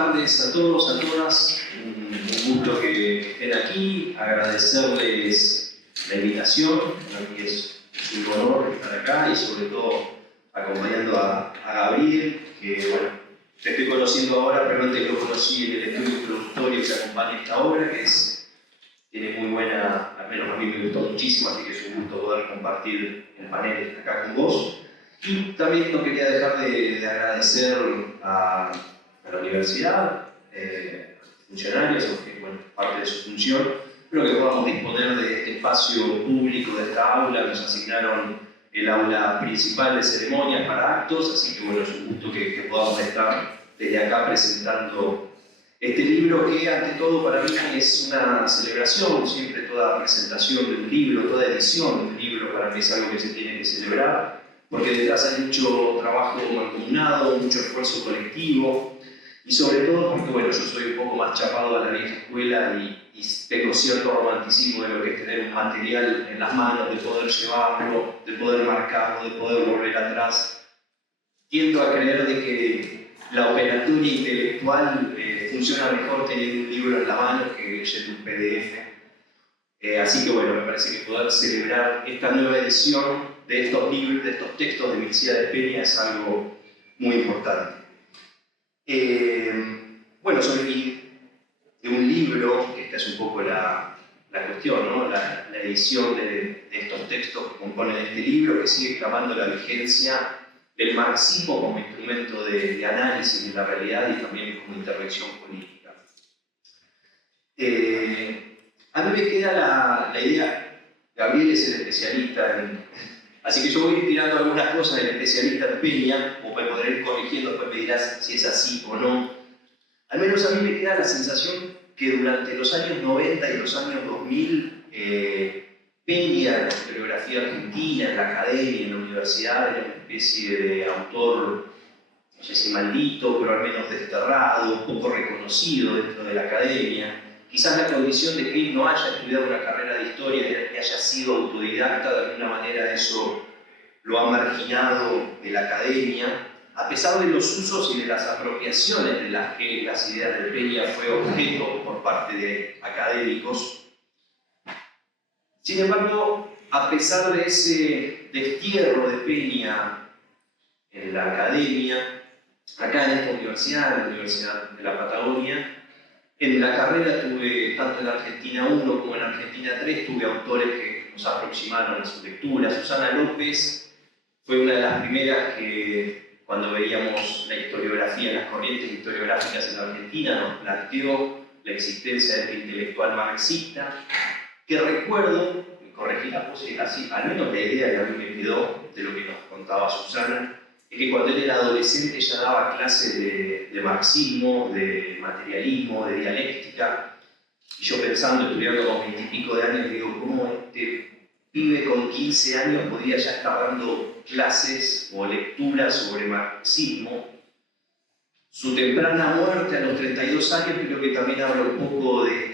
tardes a todos, a todas. Un gusto que estén aquí, agradecerles la invitación. Para mí es un honor estar acá y sobre todo acompañando a Gabriel, que bueno, te estoy conociendo ahora, pero antes lo conocí en el estudio introductorio que acompaña esta obra, que tiene muy buena, al menos a mí me gustó muchísimo, así que es un gusto poder compartir el panel acá con vos. Y también no quería dejar de agradecer a la universidad, funcionarios, porque bueno, parte de su función, pero que podamos disponer de este espacio público, de esta aula. Nos asignaron el aula principal de ceremonias para actos, así que bueno, es un gusto que podamos estar desde acá presentando este libro que ante todo para mí es una celebración. Siempre toda presentación de un libro, toda edición de un libro para mí es algo que se tiene que celebrar, porque detrás hay mucho trabajo mancomunado, mucho esfuerzo colectivo, y sobre todo porque bueno, yo soy un poco más chapado a la vieja escuela y tengo cierto romanticismo de lo que es tener un material en las manos, de poder llevarlo, de poder marcarlo, de poder volver atrás. Tiendo a creer de que la operatoria intelectual funciona mejor teniendo un libro en la mano que leyendo un PDF. Así que bueno, me parece que poder celebrar esta nueva edición de estos libros, de estos textos de Milcíades Peña es algo muy importante. Bueno, soy de un libro, que esta es un poco la cuestión, ¿no? La edición de estos textos que componen este libro, que sigue clamando la vigencia del marxismo como instrumento de análisis de la realidad y también como intervención política. A mí me queda la idea, Gabriel es el especialista así que yo voy a ir tirando algunas cosas del especialista en Peña, o me podré ir corrigiendo, después me dirás si es así o no. Al menos a mí me queda la sensación que durante los años 90 y los años 2000, Peña, en la historiografía argentina, en la academia, en la universidad, era una especie de autor, no sé si maldito, pero al menos desterrado, poco reconocido dentro de la academia. Quizás la condición de que él no haya estudiado una carrera de historia, que haya sido autodidacta, de alguna manera eso lo ha marginado de la academia, a pesar de los usos y de las apropiaciones de las que las ideas de Peña fue objeto por parte de académicos. Sin embargo, a pesar de ese destierro de Peña en la academia, acá en esta universidad, en la Universidad de la Patagonia, en la carrera tuve, tanto en Argentina 1 como en Argentina 3, tuve autores que nos aproximaron a su lectura. Susana López fue una de las primeras que, cuando veíamos la historiografía, las corrientes historiográficas en Argentina, nos planteó la existencia de este intelectual marxista, que recuerdo, me corregirá vos si es así, al menos la idea que a mí me quedó de lo que nos contaba Susana, es que cuando él era adolescente ya daba clases de marxismo, de materialismo, de dialéctica, y yo pensando, estudiando con 20 y pico de años, digo, ¿cómo este pibe con 15 años podría ya estar dando clases o lecturas sobre marxismo? Su temprana muerte a los 32 años creo que también habla un poco de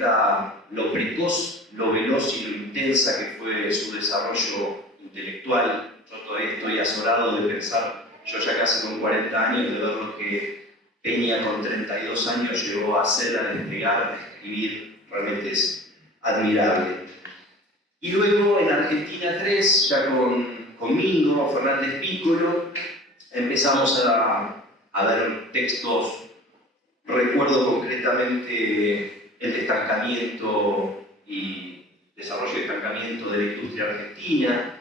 lo precoz, lo veloz y lo intensa que fue su desarrollo intelectual. Yo todavía estoy azorado de pensar, yo ya casi con 40 años, de ver lo que Peña con 32 años llegó a hacer, a desplegar, a escribir, realmente es admirable. Y luego en Argentina 3, ya con Mingo, Fernández Pícolo, empezamos a ver textos. Recuerdo concretamente el estancamiento y desarrollo y estancamiento de la industria argentina,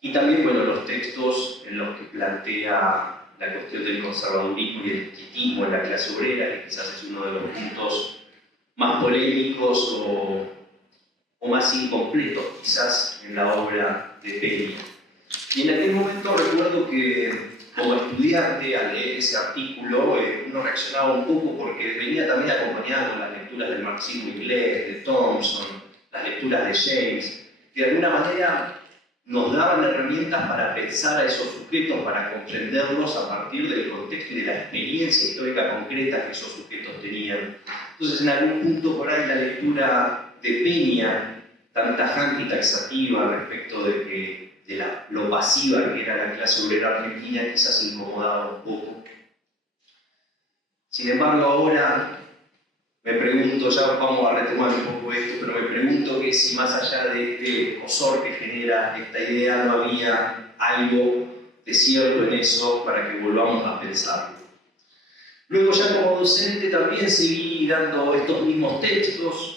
y también bueno, los textos en los que plantea la cuestión del conservadurismo y el institutismo en la clase obrera, que quizás es uno de los puntos más polémicos o más incompletos quizás en la obra de Peña. Y en aquel momento recuerdo que como estudiante al leer ese artículo uno reaccionaba un poco porque venía también acompañado con las lecturas del marxismo inglés, de Thompson, las lecturas de James, que de alguna manera nos daban herramientas para pensar a esos sujetos, para comprenderlos a partir del contexto y de la experiencia histórica concreta que esos sujetos tenían. Entonces, en algún punto por ahí la lectura de Peña, tan tajante y taxativa respecto de lo pasiva que era la clase obrera argentina, quizás incomodaba un poco. Sin embargo, ahora me pregunto, ya vamos a retomar un poco esto, pero me pregunto que si más allá de este escozor que genera esta idea no había algo de cierto en eso para que volvamos a pensarlo. Luego ya como docente también seguí dando estos mismos textos.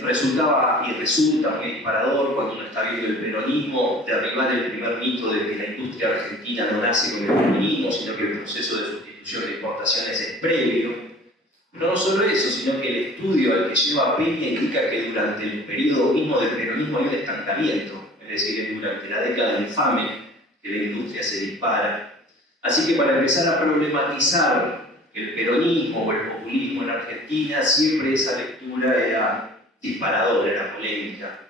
Resultaba y resulta muy disparador cuando uno está viendo el peronismo, derribar el primer mito de que la industria argentina no nace con el peronismo, sino que el proceso de sustitución de exportaciones es previo. Pero no solo eso, sino que el estudio al que lleva Peña indica que durante el periodo mismo del peronismo hay un estancamiento, es decir, que durante la década infame que la industria se dispara. Así que para empezar a problematizar el peronismo o el populismo en Argentina, siempre esa lectura era disparadora, era polémica,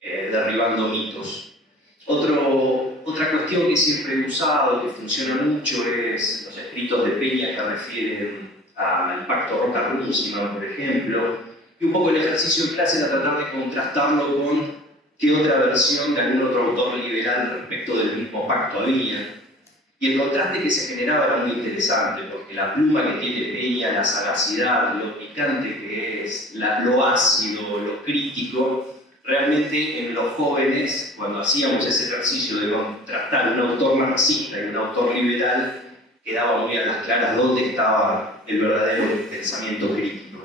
derribando mitos. Otra cuestión que siempre he usado, que funciona mucho, es los escritos de Peña que refieren al Pacto Roca-Runciman, por ejemplo, y un poco el ejercicio en clase era tratar de contrastarlo con qué otra versión de algún otro autor liberal respecto del mismo pacto había. Y el contraste que se generaba era muy interesante, porque la pluma que tiene Peña, la sagacidad, lo picante que es, lo ácido, lo crítico, realmente en los jóvenes, cuando hacíamos ese ejercicio de contrastar un autor marxista y un autor liberal, quedaba muy a las claras dónde estaba el verdadero pensamiento crítico.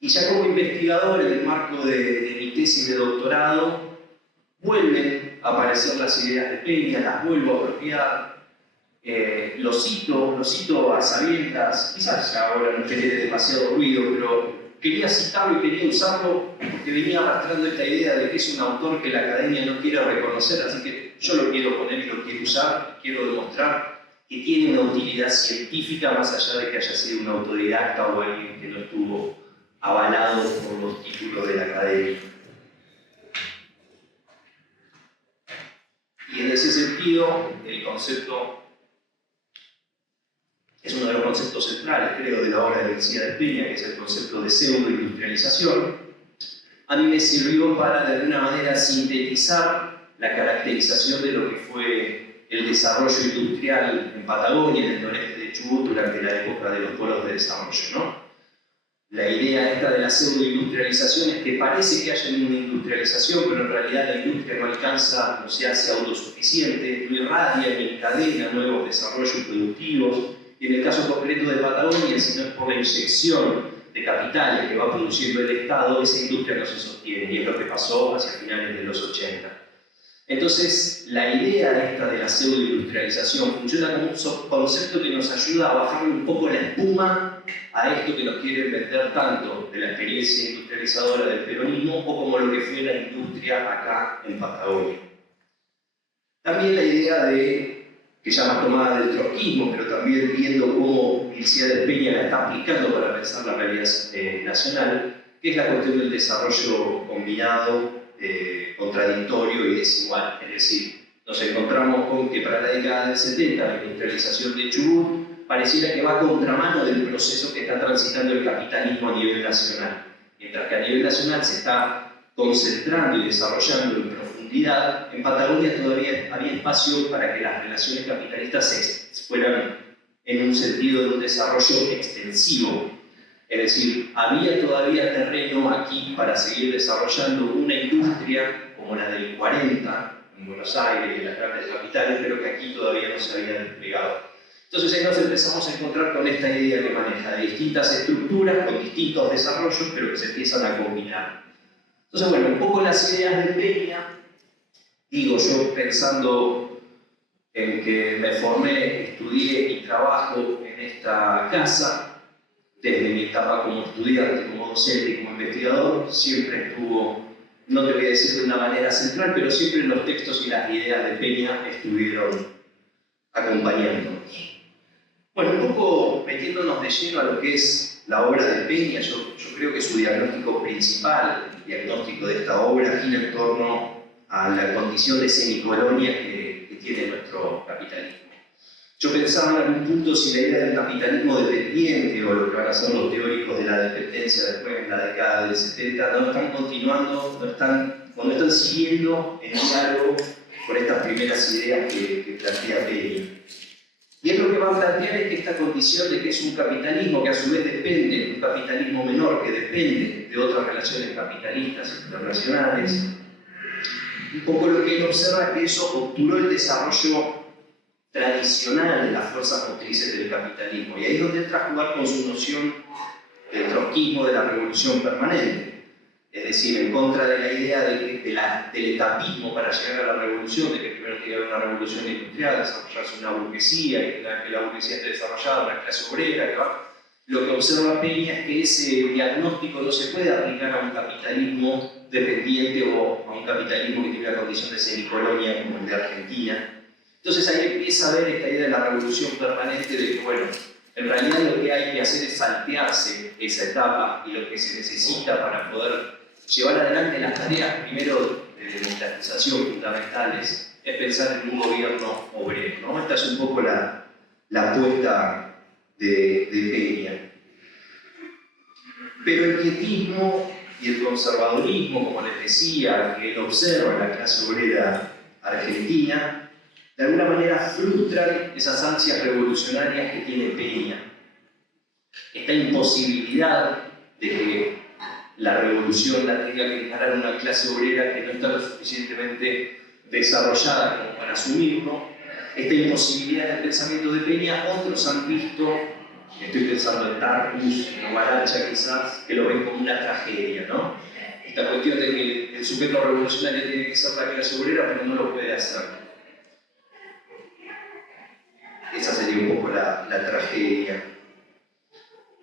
Y ya como investigador, en el marco de mi tesis de doctorado, vuelven a aparecer las ideas de Peña, las vuelvo a apropiar, lo cito a sabiendas, quizás ya ahora no genere demasiado ruido, pero quería citarlo y quería usarlo porque venía arrastrando esta idea de que es un autor que la academia no quiere reconocer, así que yo lo quiero poner y lo quiero usar, quiero demostrar que tiene una utilidad científica más allá de que haya sido un autodidacta o alguien que no estuvo avalado por los títulos de la academia. Y en ese sentido, el concepto es uno de los conceptos centrales, creo, de la obra de García de Peña, que es el concepto de pseudoindustrialización. A mí me sirvió para, de alguna manera, sintetizar la caracterización de lo que fue el desarrollo industrial en Patagonia, en el noreste de Chubut, durante la época de los polos de desarrollo, ¿no? La idea esta de la pseudoindustrialización es que parece que haya una industrialización, pero en realidad la industria no alcanza, no se hace autosuficiente, no irradia ni encadena nuevos desarrollos productivos. Y en el caso concreto de Patagonia, si no es por la inyección de capitales que va produciendo el Estado, esa industria no se sostiene, y es lo que pasó hacia finales de los 80. Entonces, la idea esta de la pseudoindustrialización funciona como un concepto que nos ayuda a bajarle un poco la espuma a esto que nos quieren vender tanto de la experiencia industrializadora del peronismo o como lo que fue la industria acá en Patagonia. También la idea de, que ya más tomada del trotskismo, pero también viendo cómo García de Peña la está aplicando para pensar la realidad nacional, que es la cuestión del desarrollo combinado, contradictorio y desigual. Es decir, nos encontramos con que para la década del 70 la industrialización de Chubut pareciera que va a contramano del proceso que está transitando el capitalismo a nivel nacional. Mientras que a nivel nacional se está concentrando y desarrollando en profundidad, en Patagonia todavía había espacio para que las relaciones capitalistas fueran en un sentido de un desarrollo extensivo. Es decir, había todavía terreno aquí para seguir desarrollando una industria como la del 40 en Buenos Aires y en las grandes capitales, pero que aquí todavía no se había desplegado. Entonces ahí nos empezamos a encontrar con esta idea que maneja de distintas estructuras, con distintos desarrollos, pero que se empiezan a combinar. Entonces, bueno, un poco las ideas de Peña, digo yo pensando en que me formé, estudié y trabajo en esta casa, desde mi etapa como estudiante, como docente y como investigador, siempre estuvo, no te voy a decir de una manera central, pero siempre los textos y las ideas de Peña estuvieron acompañándonos. Bueno, un poco metiéndonos de lleno a lo que es la obra de Peña, yo creo que su diagnóstico principal, el diagnóstico de esta obra, gira en torno a la condición de semicolonia que tiene nuestro capitalismo. Yo pensaba en algún punto si la idea del capitalismo dependiente o lo que van a ser los teóricos de la dependencia después en la década del 70 no están continuando, no están siguiendo en diálogo con estas primeras ideas que plantea Peña. Y es lo que va a plantear es que esta condición de que es un capitalismo que a su vez depende, un capitalismo menor que depende de otras relaciones capitalistas internacionales, un poco lo que él observa es que eso obturó el desarrollo tradicional de las fuerzas motrices del capitalismo. Y ahí es donde entra a jugar con su noción del trotskismo de la revolución permanente. Es decir, en contra de la idea del etapismo para llegar a la revolución, de que primero tiene que haber una revolución industrial, desarrollarse una burguesía, que la burguesía esté desarrollada, una clase obrera, que va. Lo que observa Peña es que ese diagnóstico no se puede aplicar a un capitalismo dependiente o a un capitalismo que tiene la condición de semicolonia como el de Argentina. Entonces ahí empieza a ver esta idea de la revolución permanente de que, bueno, en realidad lo que hay que hacer es saltearse esa etapa y lo que se necesita para poder llevar adelante las tareas, primero de democratización fundamentales, es pensar en un gobierno obrero, ¿no? Esta es un poco la apuesta de Peña. Pero el quietismo y el conservadurismo, como les decía, que él observa en la clase obrera argentina, de alguna manera frustran esas ansias revolucionarias que tiene Peña. Esta imposibilidad de que la revolución la tenga que encarar una clase obrera que no está lo suficientemente desarrollada como para asumirlo, esta imposibilidad del pensamiento de Peña, otros han visto, estoy pensando en Tarkus, en Baracha quizás, que lo ven como una tragedia, ¿no? Esta cuestión de que el sujeto revolucionario tiene que ser la clase obrera, pero no lo puede hacer. Esa sería un poco la tragedia.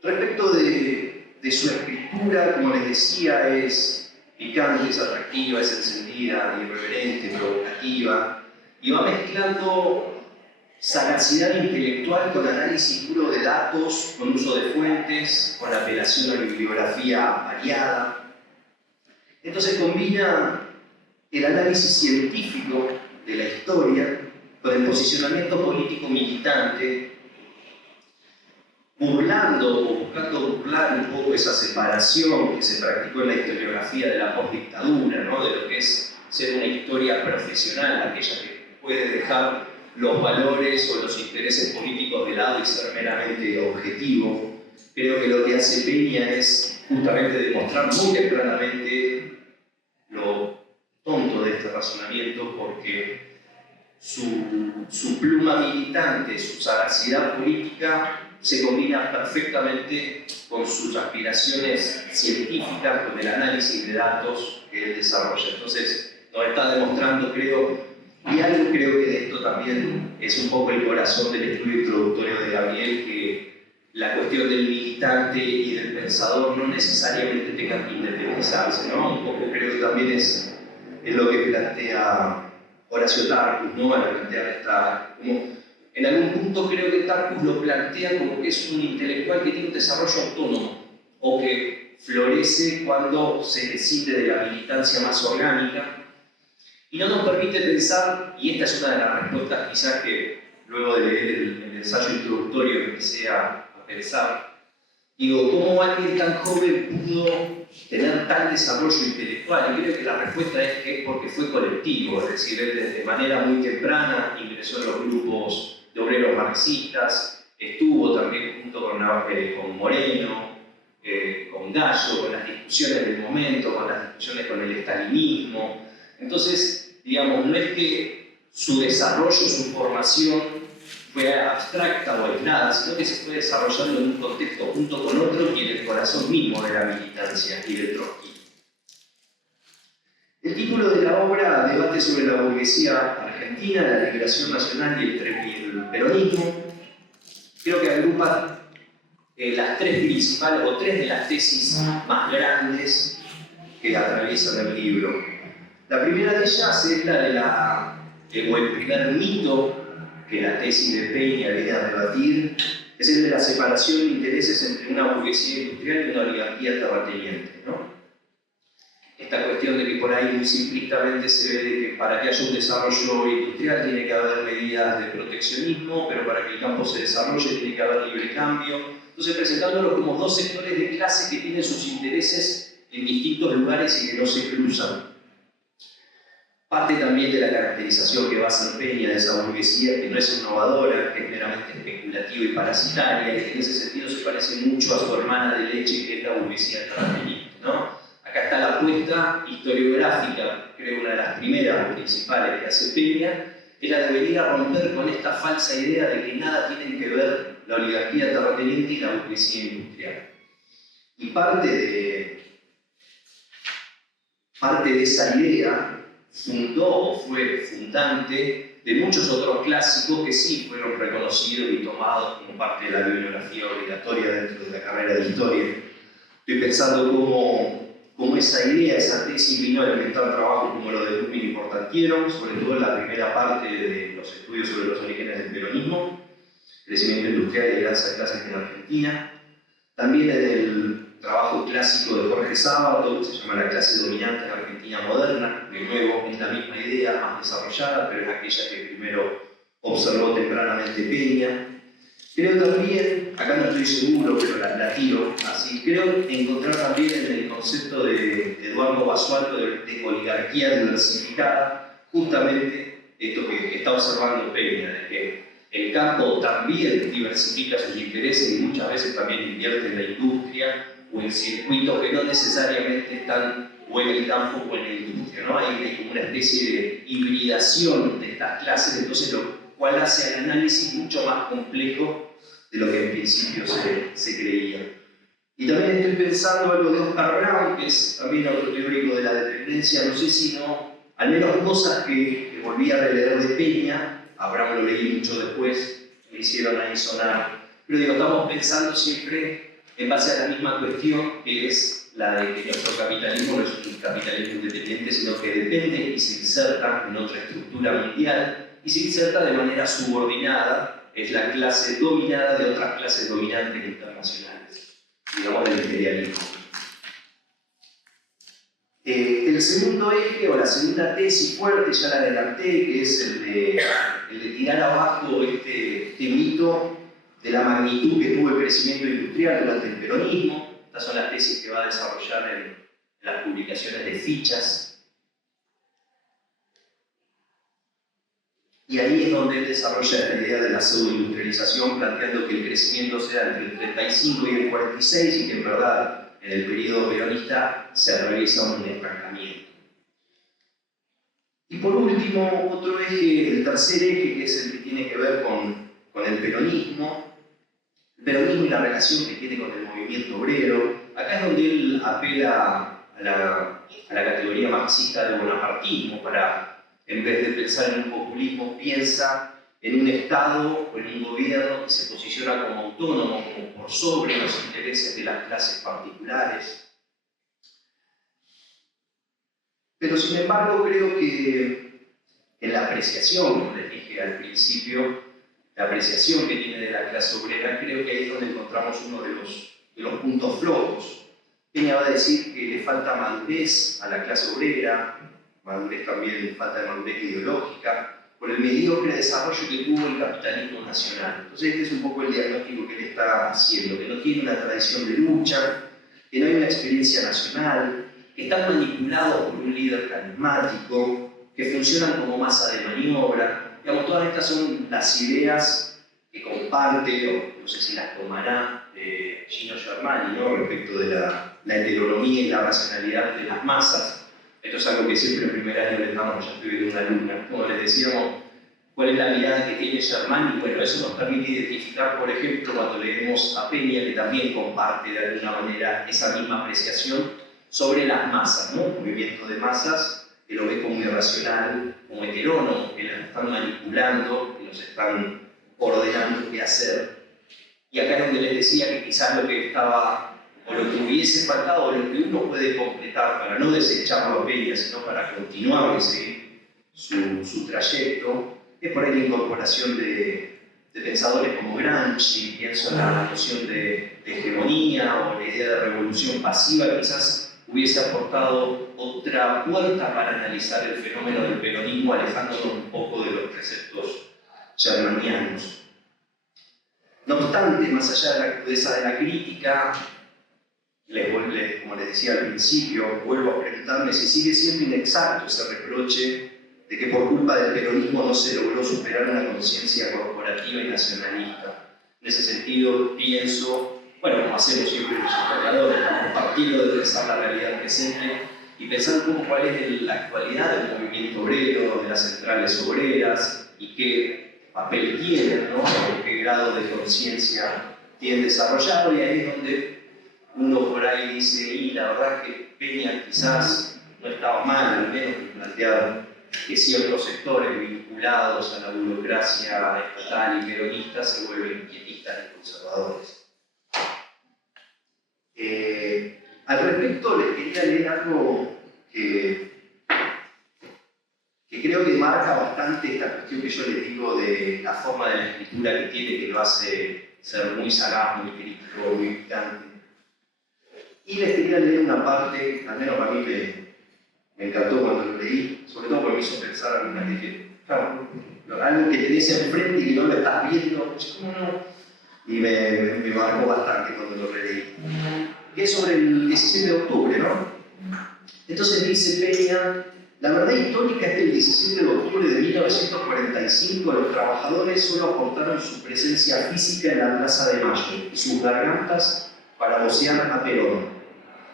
Respecto de su escritura, como les decía, es picante, es atractiva, es encendida, irreverente, provocativa, y va mezclando sagacidad intelectual con análisis puro de datos, con uso de fuentes, con apelación a bibliografía variada. Entonces combina el análisis científico de la historia con el posicionamiento político militante, burlando o buscando burlar un poco esa separación que se practicó en la historiografía de la postdictadura, ¿no? De lo que es ser una historia profesional, aquella que puede dejar los valores o los intereses políticos de lado y ser meramente objetivo. Creo que lo que hace Peña es justamente demostrar muy tempranamente lo tonto de este razonamiento, porque su pluma militante, su sagacidad política se combina perfectamente con sus aspiraciones científicas, con el análisis de datos que él desarrolla. Entonces nos está demostrando, creo, y algo creo que de esto también es un poco el corazón del estudio introductorio de Gabriel, que la cuestión del militante y del pensador no necesariamente tenga que independizarse, ¿no? Un poco creo que también es lo que plantea Horacio Tarkus, ¿no? Al plantear esta, como, en algún punto creo que Tarkus lo plantea como que es un intelectual que tiene un desarrollo autónomo, o que florece cuando se decide de la militancia más orgánica, y no nos permite pensar, y esta es una de las respuestas quizás que luego de leer el ensayo introductorio empecé a pensar, digo, ¿cómo alguien tan joven pudo tener tal desarrollo intelectual? Y creo que la respuesta es que es porque fue colectivo, es decir, él de manera muy temprana ingresó en los grupos de obreros marxistas, estuvo también junto con Moreno, con Gallo, con las discusiones del momento, con las discusiones con el estalinismo. Entonces, digamos, no es que su desarrollo, su formación fue abstracta o aislada, sino que se fue desarrollando en un contexto junto con otro y en el corazón mismo de la militancia y del trotskismo. El título de la obra, Debate sobre la burguesía argentina, la liberación nacional y el peronismo, creo que agrupa las tres principales o tres de las tesis más grandes que atraviesan el libro. La primera de ellas es la o el primer mito que la tesis de Peña viene a debatir, es el de la separación de intereses entre una burguesía industrial y una oligarquía terrateniente, ¿no? Esta cuestión de que por ahí muy simplistamente se ve de que para que haya un desarrollo industrial tiene que haber medidas de proteccionismo, pero para que el campo se desarrolle tiene que haber libre cambio. Entonces presentándolo como dos sectores de clase que tienen sus intereses en distintos lugares y que no se cruzan. Parte también de la caracterización que va a hacer Peña de esa burguesía, que no es innovadora, que es meramente especulativa y parasitaria, y que en ese sentido se parece mucho a su hermana de leche, que es la burguesía terrateniente, ¿no? Acá está la apuesta historiográfica, creo una de las primeras o principales que hace Peña, era de venir a romper con esta falsa idea de que nada tienen que ver la oligarquía terrateniente y la burguesía industrial. Y parte de esa idea fundó o fue fundante de muchos otros clásicos que sí fueron reconocidos y tomados como parte de la bibliografía obligatoria dentro de la carrera de historia. Estoy pensando cómo esa idea, esa tesis vino a alimentar trabajos como lo de Dumin y Portantiero, sobre todo en la primera parte de los estudios sobre los orígenes del peronismo, crecimiento industrial y herencia de clases en Argentina. También en el trabajo clásico de Jorge Sábato, que se llama La clase dominante en Argentina moderna. De nuevo, es la misma idea, más desarrollada, pero es aquella que primero observó tempranamente Peña. Creo también, acá no estoy seguro, pero la tiro así, creo encontrar también en el concepto de Eduardo Basualdo de oligarquía diversificada, justamente esto que está observando Peña, de que el campo también diversifica sus intereses y muchas veces también invierte en la industria o en circuitos que no necesariamente están o en el campo o en la industria, ¿no? Hay como una especie de hibridación de estas clases, entonces lo cual hace el análisis mucho más complejo de lo que en principio se creía. Y también estoy pensando algo de Oscar Brown, que es también otro teórico de la dependencia, no sé si no, al menos cosas que volví a releer de Peña, a Brown lo leí mucho después, me hicieron ahí sonar, pero digo, estamos pensando siempre en base a la misma cuestión, que es la de que nuestro capitalismo no es un capitalismo independiente, sino que depende y se inserta en otra estructura mundial, y se inserta de manera subordinada, es la clase dominada de otras clases dominantes internacionales, digamos del imperialismo. El segundo eje, o la segunda tesis fuerte, ya la adelanté, que es el de tirar abajo este mito de la magnitud que tuvo el crecimiento industrial durante el peronismo. Estas son las tesis que va a desarrollar en las publicaciones de Fichas. Y ahí es donde él desarrolla la idea de la pseudoindustrialización, planteando que el crecimiento sea entre el 35 y el 46 y que en verdad en el periodo peronista se realiza un estancamiento. Y por último, otro eje, el tercer eje, que es el que tiene que ver con el peronismo y la relación que tiene con el movimiento obrero. Acá es donde él apela a la categoría marxista de bonapartismo para, en vez de pensar en un populismo, piensa en un Estado o en un gobierno que se posiciona como autónomo, como por sobre los intereses de las clases particulares. Pero sin embargo creo que en la apreciación, como les dije al principio, la apreciación que tiene de la clase obrera, creo que ahí es donde encontramos uno de los puntos flojos. Peña va a decir que le falta madurez a la clase obrera, madurez también, falta de madurez ideológica, por el mediocre desarrollo que tuvo el capitalismo nacional. Entonces este es un poco el diagnóstico que él está haciendo, que no tiene una tradición de lucha, que no hay una experiencia nacional, que están manipulados por un líder carismático, que funcionan como masa de maniobra. Digamos, todas estas son las ideas que comparte, o no sé si las tomará, Gino Germani, ¿no? Respecto de la heteronomía y la racionalidad de las masas. Esto es algo que siempre en primer año le damos, ya estoy de una alumna, como les decíamos, cuál es la mirada que tiene Germani. Bueno, eso nos permite identificar, por ejemplo, cuando leemos a Peña, que también comparte de alguna manera esa misma apreciación sobre las masas, ¿no? El movimiento de masas, que lo ve como irracional, como heterónomo, que las están manipulando, que los están ordenando qué hacer. Y acá es donde les decía que quizás lo que estaba, o lo que hubiese faltado, o lo que uno puede completar para no desecharlo a Peña, sino para continuar y seguir su trayecto, es por ahí la incorporación de pensadores como Gramsci. Pienso en la noción de hegemonía o la idea de revolución pasiva, quizás hubiese aportado otra puerta para analizar el fenómeno del peronismo, alejándonos un poco de los preceptos germanianos. No obstante, más allá de la crudeza de la crítica, como les decía al principio, vuelvo a preguntarme si sigue siendo inexacto ese reproche de que por culpa del peronismo no se logró superar una conciencia corporativa y nacionalista. En ese sentido, pienso, bueno, como hacemos siempre los historiadores, partiendo de pensar la realidad presente y pensar un poco cuál es la actualidad del movimiento obrero, de las centrales obreras y qué papel tienen, ¿no? Qué grado de conciencia tienen desarrollado, y ahí es donde uno por ahí dice, y la verdad que Peña quizás no estaba mal, al menos plantear que ciertos sectores vinculados a la burocracia estatal y peronista se vuelven pietistas y conservadores. Al respecto, les quería leer algo que creo que marca bastante esta cuestión que yo les digo de la forma de la escritura que tiene, que lo hace ser muy sagaz, muy crítico, muy picante. Y les quería leer una parte, al menos a mí me encantó cuando lo leí, sobre todo porque me hizo pensar algunas que dije, claro, algo que tenés enfrente y que no lo estás viendo, y me marcó bastante cuando lo releí. Que es sobre el 17 de octubre, ¿no? Entonces dice Peña, la verdad histórica es que el 17 de octubre de 1945 los trabajadores solo aportaron su presencia física en la Plaza de Mayo y sus gargantas para vocear a Perón.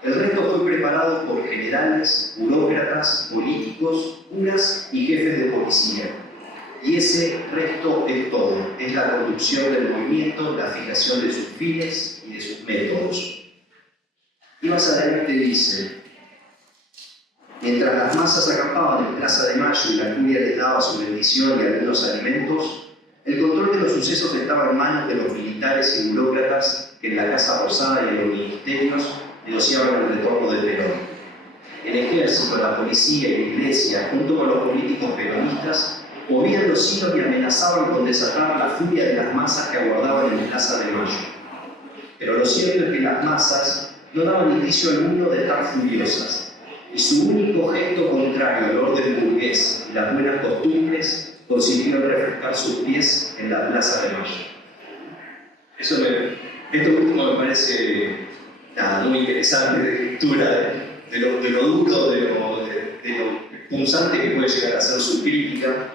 El resto fue preparado por generales, burócratas, políticos, curas y jefes de policía. Y ese resto es todo, es la conducción del movimiento, la fijación de sus fines y de sus métodos. Y más adelante dice, mientras las masas acampaban en Plaza de Mayo y la curia les daba su bendición y algunos alimentos, el control de los sucesos estaba en manos de los militares y burócratas que en la Casa Rosada y en los ministerios negociaban el retorno de Perón. El ejército, la policía y la iglesia, junto con los políticos peronistas, movían los hilos y amenazaban con desatar la furia de las masas que aguardaban en Plaza de Mayo. Pero lo cierto es que las masas no daban indicio alguno de estar furiosas, y su único gesto contrario al orden burgués y las buenas costumbres consistió en refrescar sus pies en la Plaza de Mayo. Esto último me parece muy interesante de lectura de lo duro, de lo punzante que puede llegar a ser su crítica.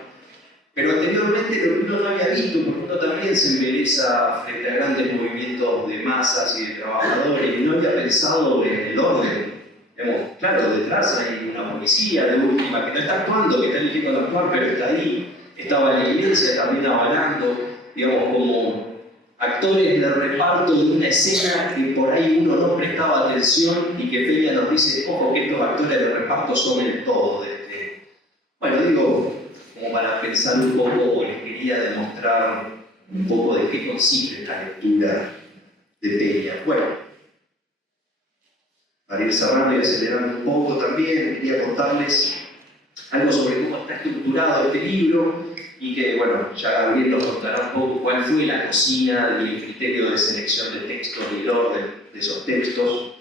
Pero anteriormente lo que uno no había visto, porque uno también se endereza frente a grandes movimientos de masas y de trabajadores, y no había pensado en el orden. Digamos, claro, detrás hay una policía de última que no está actuando, que está eligiendo no actuar, pero está ahí. Estaba la iglesia también avalando, digamos, como actores de reparto de una escena que por ahí uno no prestaba atención y que Peña nos dice, ojo, que estos actores de reparto son el todo. Bueno, digo, como para pensar un poco, o les quería demostrar un poco de qué consiste esta lectura de Peña. Bueno, para ir cerrando y acelerando un poco también, quería contarles algo sobre cómo está estructurado este libro y que, bueno, ya Gabriel nos contará un poco cuál fue la cocina y el criterio de selección de textos y el orden de esos textos.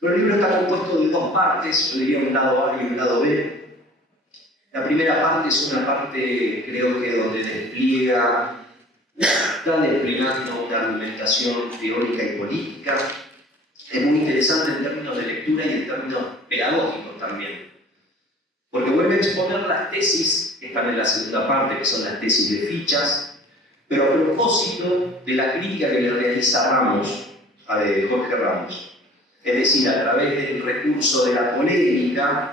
Pero el libro está compuesto de dos partes, yo diría un lado A y un lado B. La primera parte es una parte, creo que donde está desplegando una argumentación teórica y política. Es muy interesante en términos de lectura y en términos pedagógicos también. Porque vuelve a exponer las tesis que están en la segunda parte, que son las tesis de Fichas, pero a propósito de la crítica que le realiza Ramos, a Jorge Ramos. Es decir, a través del recurso de la polémica,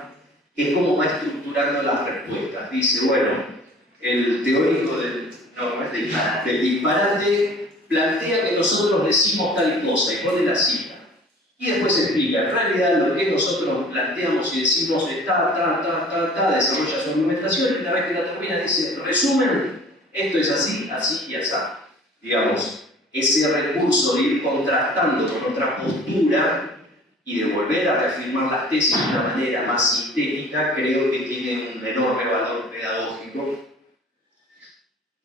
es como va estructurando las respuestas. Dice, bueno, el teórico del disparate plantea que nosotros decimos tal cosa y pone la cita. Y después explica, en realidad lo que nosotros planteamos y decimos es desarrolla su argumentación y una vez que la termina dice, resumen, esto es así, así y así. Digamos, ese recurso de ir contrastando con otra postura y de volver a reafirmar las tesis de una manera más sintética, creo que tiene un enorme valor pedagógico.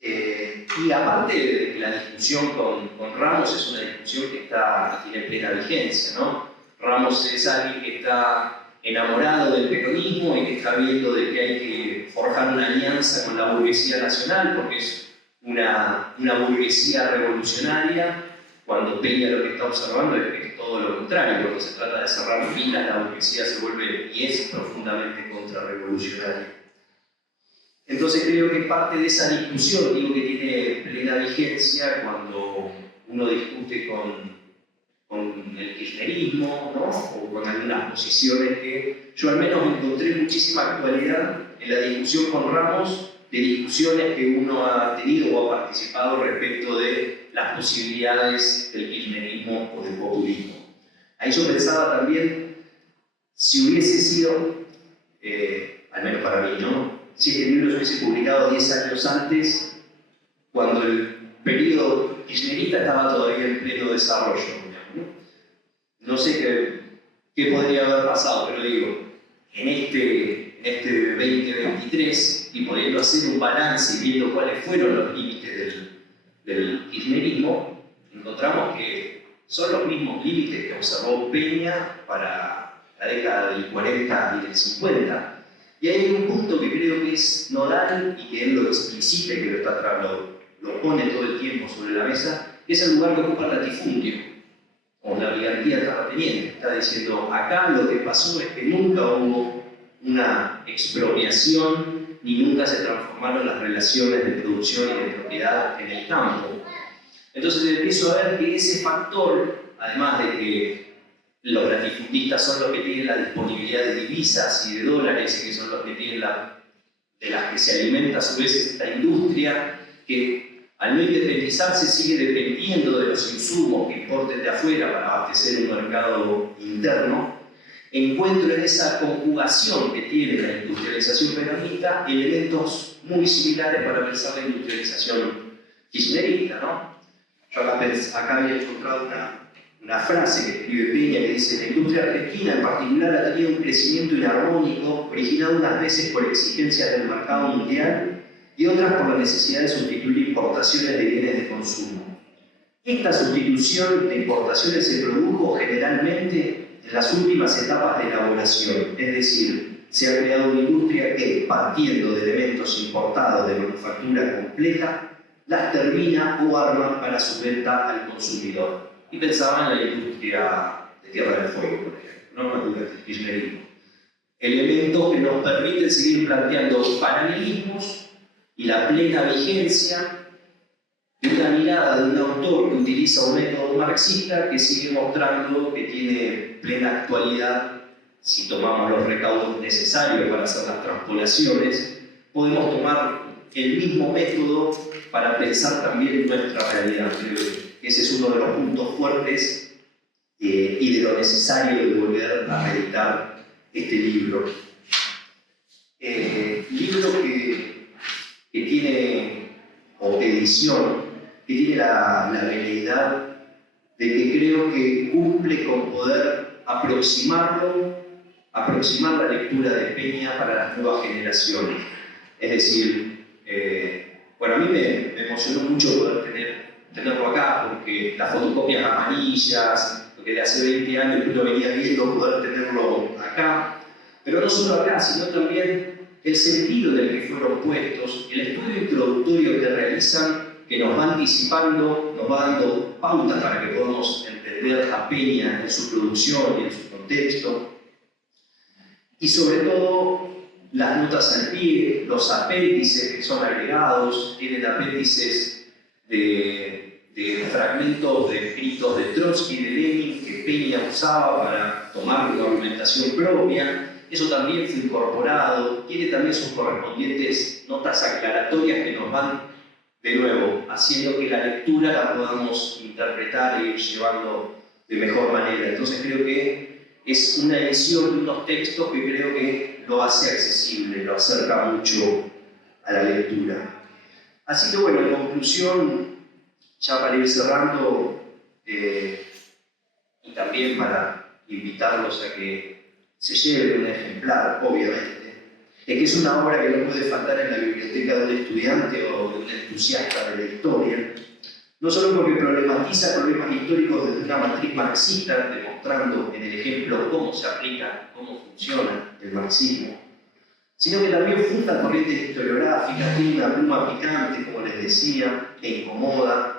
Y aparte de que la discusión con Ramos es una discusión que tiene plena vigencia, ¿no? Ramos es alguien que está enamorado del peronismo y que está viendo de que hay que forjar una alianza con la burguesía nacional, porque es una burguesía revolucionaria, cuando Peña lo que está observando es que es todo lo contrario. Cuando se trata de cerrar filas, la burguesía se vuelve y es profundamente contrarrevolucionaria. Entonces creo que parte de esa discusión, digo que tiene plena vigencia cuando uno discute con el kirchnerismo, ¿no? O con algunas posiciones que yo al menos encontré muchísima actualidad en la discusión con Ramos, de discusiones que uno ha tenido o ha participado respecto de las posibilidades del kirchnerismo o del populismo. Ahí yo pensaba también, si hubiese sido, al menos para mí, ¿no? Si este libro se hubiese publicado 10 años antes, cuando el periodo kirchnerista estaba todavía en pleno desarrollo, no sé qué podría haber pasado, pero digo, en este 2023, y pudiendo hacer un balance y viendo cuáles fueron los límites del kirchnerismo, encontramos que son los mismos límites que observó Peña para la década del 40 y del 50. Y hay un punto que creo que es nodal y que él lo explicita y que lo pone todo el tiempo sobre la mesa, que es el lugar que ocupa el latifundio, o la oligarquía terrateniente. Está diciendo, acá lo que pasó es que nunca hubo una expropiación, ni nunca se transformaron las relaciones de producción y de propiedad en el campo. Entonces empiezo a ver que ese factor, además de que los latifundistas son los que tienen la disponibilidad de divisas y de dólares, y que son los que tienen de las que se alimenta a su vez esta industria, que al no independizarse sigue dependiendo de los insumos que importen de afuera para abastecer un mercado interno, encuentro en esa conjugación que tiene la industrialización peronista elementos muy similares para pensar la industrialización kirchnerista, ¿no? Yo acá había encontrado una frase que escribe Peña que dice: la industria argentina en particular ha tenido un crecimiento inarmónico, originado unas veces por exigencias del mercado mundial y otras por la necesidad de sustituir importaciones de bienes de consumo. Esta sustitución de importaciones se produjo generalmente en las últimas etapas de elaboración, es decir, se ha creado una industria que, partiendo de elementos importados de manufactura compleja, las termina o arma para su venta al consumidor. Y pensaba en la industria de Tierra del Fuego, por ejemplo, ¿no? Durante el kirchnerismo. Elementos que nos permiten seguir planteando paralelismos y la plena vigencia de una mirada de un autor que utiliza un método marxista que sigue mostrando que tiene plena actualidad. Si tomamos los recaudos necesarios para hacer las transpolaciones, podemos tomar el mismo método para pensar también nuestra realidad. Creo que ese es uno de los puntos fuertes y de lo necesario de volver a reeditar este libro. Libro que tiene, o edición, que tiene la veleidad de que creo que cumple con poder aproximar la lectura de Peña para las nuevas generaciones. Es decir, bueno, a mí me emocionó mucho poder tenerlo acá, porque las fotocopias amarillas, lo que de hace 20 años que uno venía viendo, poder tenerlo acá, pero no solo acá, sino también el sentido del que fueron puestos, el estudio introductorio que realizan, que nos va anticipando, nos va dando pautas para que podamos entender a Peña en su producción y en su contexto, y sobre todo las notas al pie, los apéndices que son agregados, tienen apéndices de fragmentos de escritos de Trotsky y de Lenin que Peña usaba para tomar una argumentación propia. Eso también fue incorporado, tiene también sus correspondientes notas aclaratorias que nos van, de nuevo, haciendo que la lectura la podamos interpretar e ir llevando de mejor manera. Entonces creo que es una edición de unos textos que creo que lo hace accesible, lo acerca mucho a la lectura. Así que bueno, en conclusión, ya para ir cerrando, y también para invitarlos a que se lleven un ejemplar, obviamente, es que es una obra que no puede faltar en la biblioteca de un estudiante o de un entusiasta de la historia, no solo porque problematiza problemas históricos desde una matriz marxista, demostrando en el ejemplo cómo se aplica, cómo funciona el marxismo, sino que también funda corrientes historiográficas, tiene una pluma picante, como les decía, e incomoda,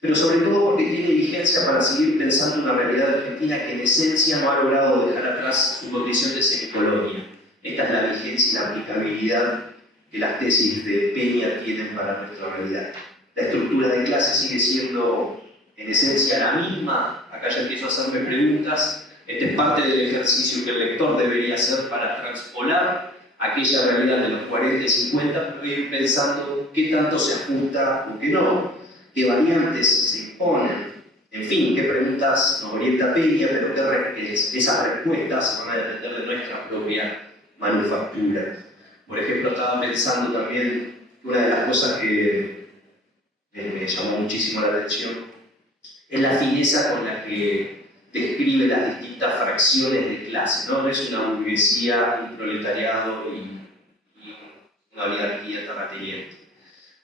pero sobre todo porque tiene vigencia para seguir pensando una realidad argentina que en esencia no ha logrado dejar atrás su condición de semicolonia. Esta es la vigencia y la aplicabilidad que las tesis de Peña tienen para nuestra realidad. La estructura de clase sigue siendo en esencia la misma. Acá ya empiezo a hacerme preguntas. Este es parte del ejercicio que el lector debería hacer para transpolar aquella realidad de los 40 y 50, pero ir pensando qué tanto se ajusta o qué no, qué variantes se imponen, en fin, qué preguntas nos orienta Peña, pero qué esas respuestas se van a depender de nuestra propia manufactura. Por ejemplo, estaba pensando también que una de las cosas que me llamó muchísimo la atención es la fineza con la que describe las distintas fracciones de clase, ¿no? No es una burguesía, un proletariado y una oligarquía terrateniente.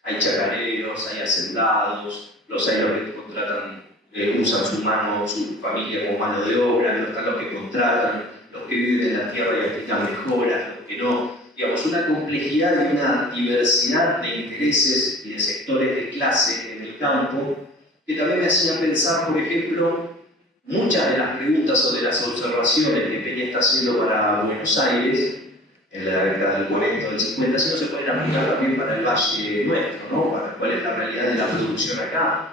Hay chacareros, hay hacendados, los hay los que contratan, usan su mano, su familia como mano de obra, están los que contratan, los que viven en la tierra y aplican mejoras, los que no. Digamos, una complejidad y una diversidad de intereses y de sectores de clase en el campo que también me hacían pensar, por ejemplo, muchas de las preguntas o de las observaciones que Peña está haciendo para Buenos Aires en la década del 40 o del 50, si no se pueden aplicar también para el valle nuestro, ¿no? Para cuál es la realidad de la producción acá.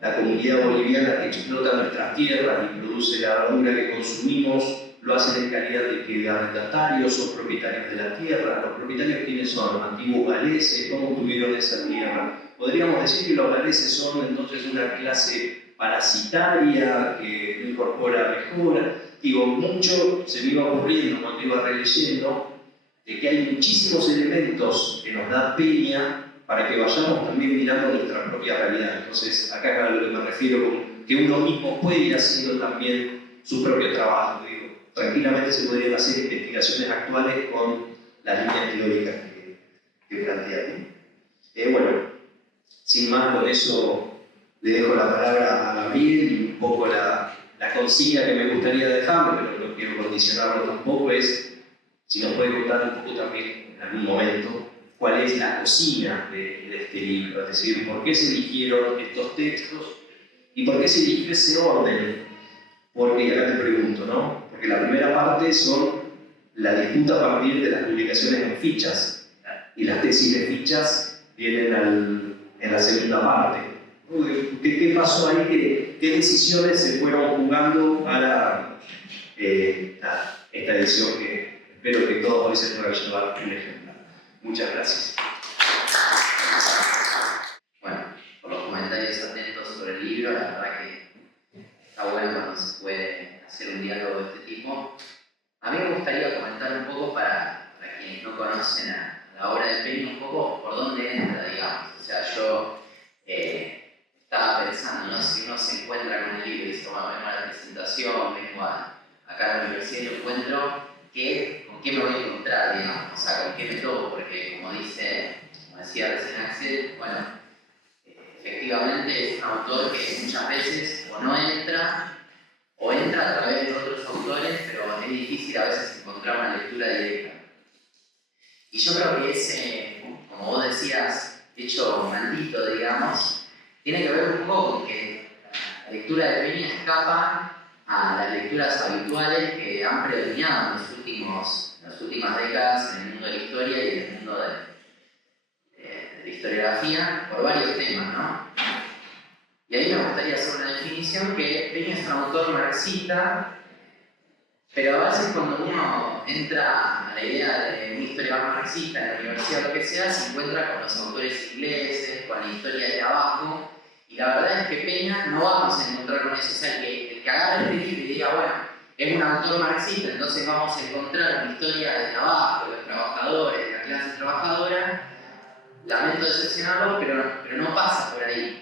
La comunidad boliviana que explota nuestras tierras y produce la verdura que consumimos, lo hacen en calidad de arrendatarios o propietarios de la tierra. Los propietarios, ¿quiénes son? Antiguos galeses, ¿cómo tuvieron esa tierra? Podríamos decir que los galeses son entonces una clase parasitaria que no incorpora mejora. Digo, mucho se me iba ocurriendo cuando iba releyendo de que hay muchísimos elementos que nos da Peña para que vayamos también mirando nuestra propia realidad. Entonces, acá a lo que me refiero con que uno mismo puede ir haciendo también su propio trabajo. Digo, tranquilamente se podrían hacer investigaciones actuales con las líneas teóricas que plantean. Bueno, sin más, con eso le dejo la palabra a Gabriel y un poco la consigna que me gustaría dejar, pero no quiero condicionarlo tampoco, es si nos puede contar un poco también en algún momento cuál es la cocina de este libro, es decir, por qué se eligieron estos textos y por qué se eligió ese orden. Porque, acá te pregunto, ¿no? Porque la primera parte son la disputa a partir de las publicaciones en fichas, y las tesis de fichas vienen en la segunda parte. ¿Qué pasó ahí? ¿Qué decisiones se fueron jugando para esta edición que espero que todos hoy se puedan llevar un ejemplar? Muchas gracias. Bueno, por los comentarios atentos sobre el libro, la verdad que está bueno cuando se puede hacer un diálogo de este tipo. A mí me gustaría comentar un poco para quienes no conocen a la obra de Peña, un poco por dónde entra, digamos. O sea, yo estaba pensando, ¿no? Si uno se encuentra con el libro y dice, bueno, vengo a la presentación, vengo acá a la universidad y lo encuentro, ¿con qué me voy a encontrar, digamos? O sea, ¿con qué me toco? Porque como decía recién Axel, bueno, efectivamente es un autor que muchas veces o no entra, o entra a través de otros autores, pero es difícil a veces encontrar una lectura directa. Y yo creo que ese, como vos decías, hecho maldito, digamos, tiene que ver un poco con que la lectura de Peña escapa a las lecturas habituales que han predominado en las últimas décadas en el mundo de la historia y en el mundo de la historiografía por varios temas, ¿no? Y ahí me gustaría hacer una definición que Peña es un autor marxista, pero a veces cuando uno entra a la idea de una historia más marxista en la universidad o lo que sea, se encuentra con los autores ingleses, con la historia de abajo, y la verdad es que Peña no vamos a encontrar con eso. O sea, el que agarre este libro y diga, bueno, es un autor marxista, entonces vamos a encontrar una historia de abajo, de los trabajadores, de la clase trabajadora, lamento decepcionarlo, pero no pasa por ahí.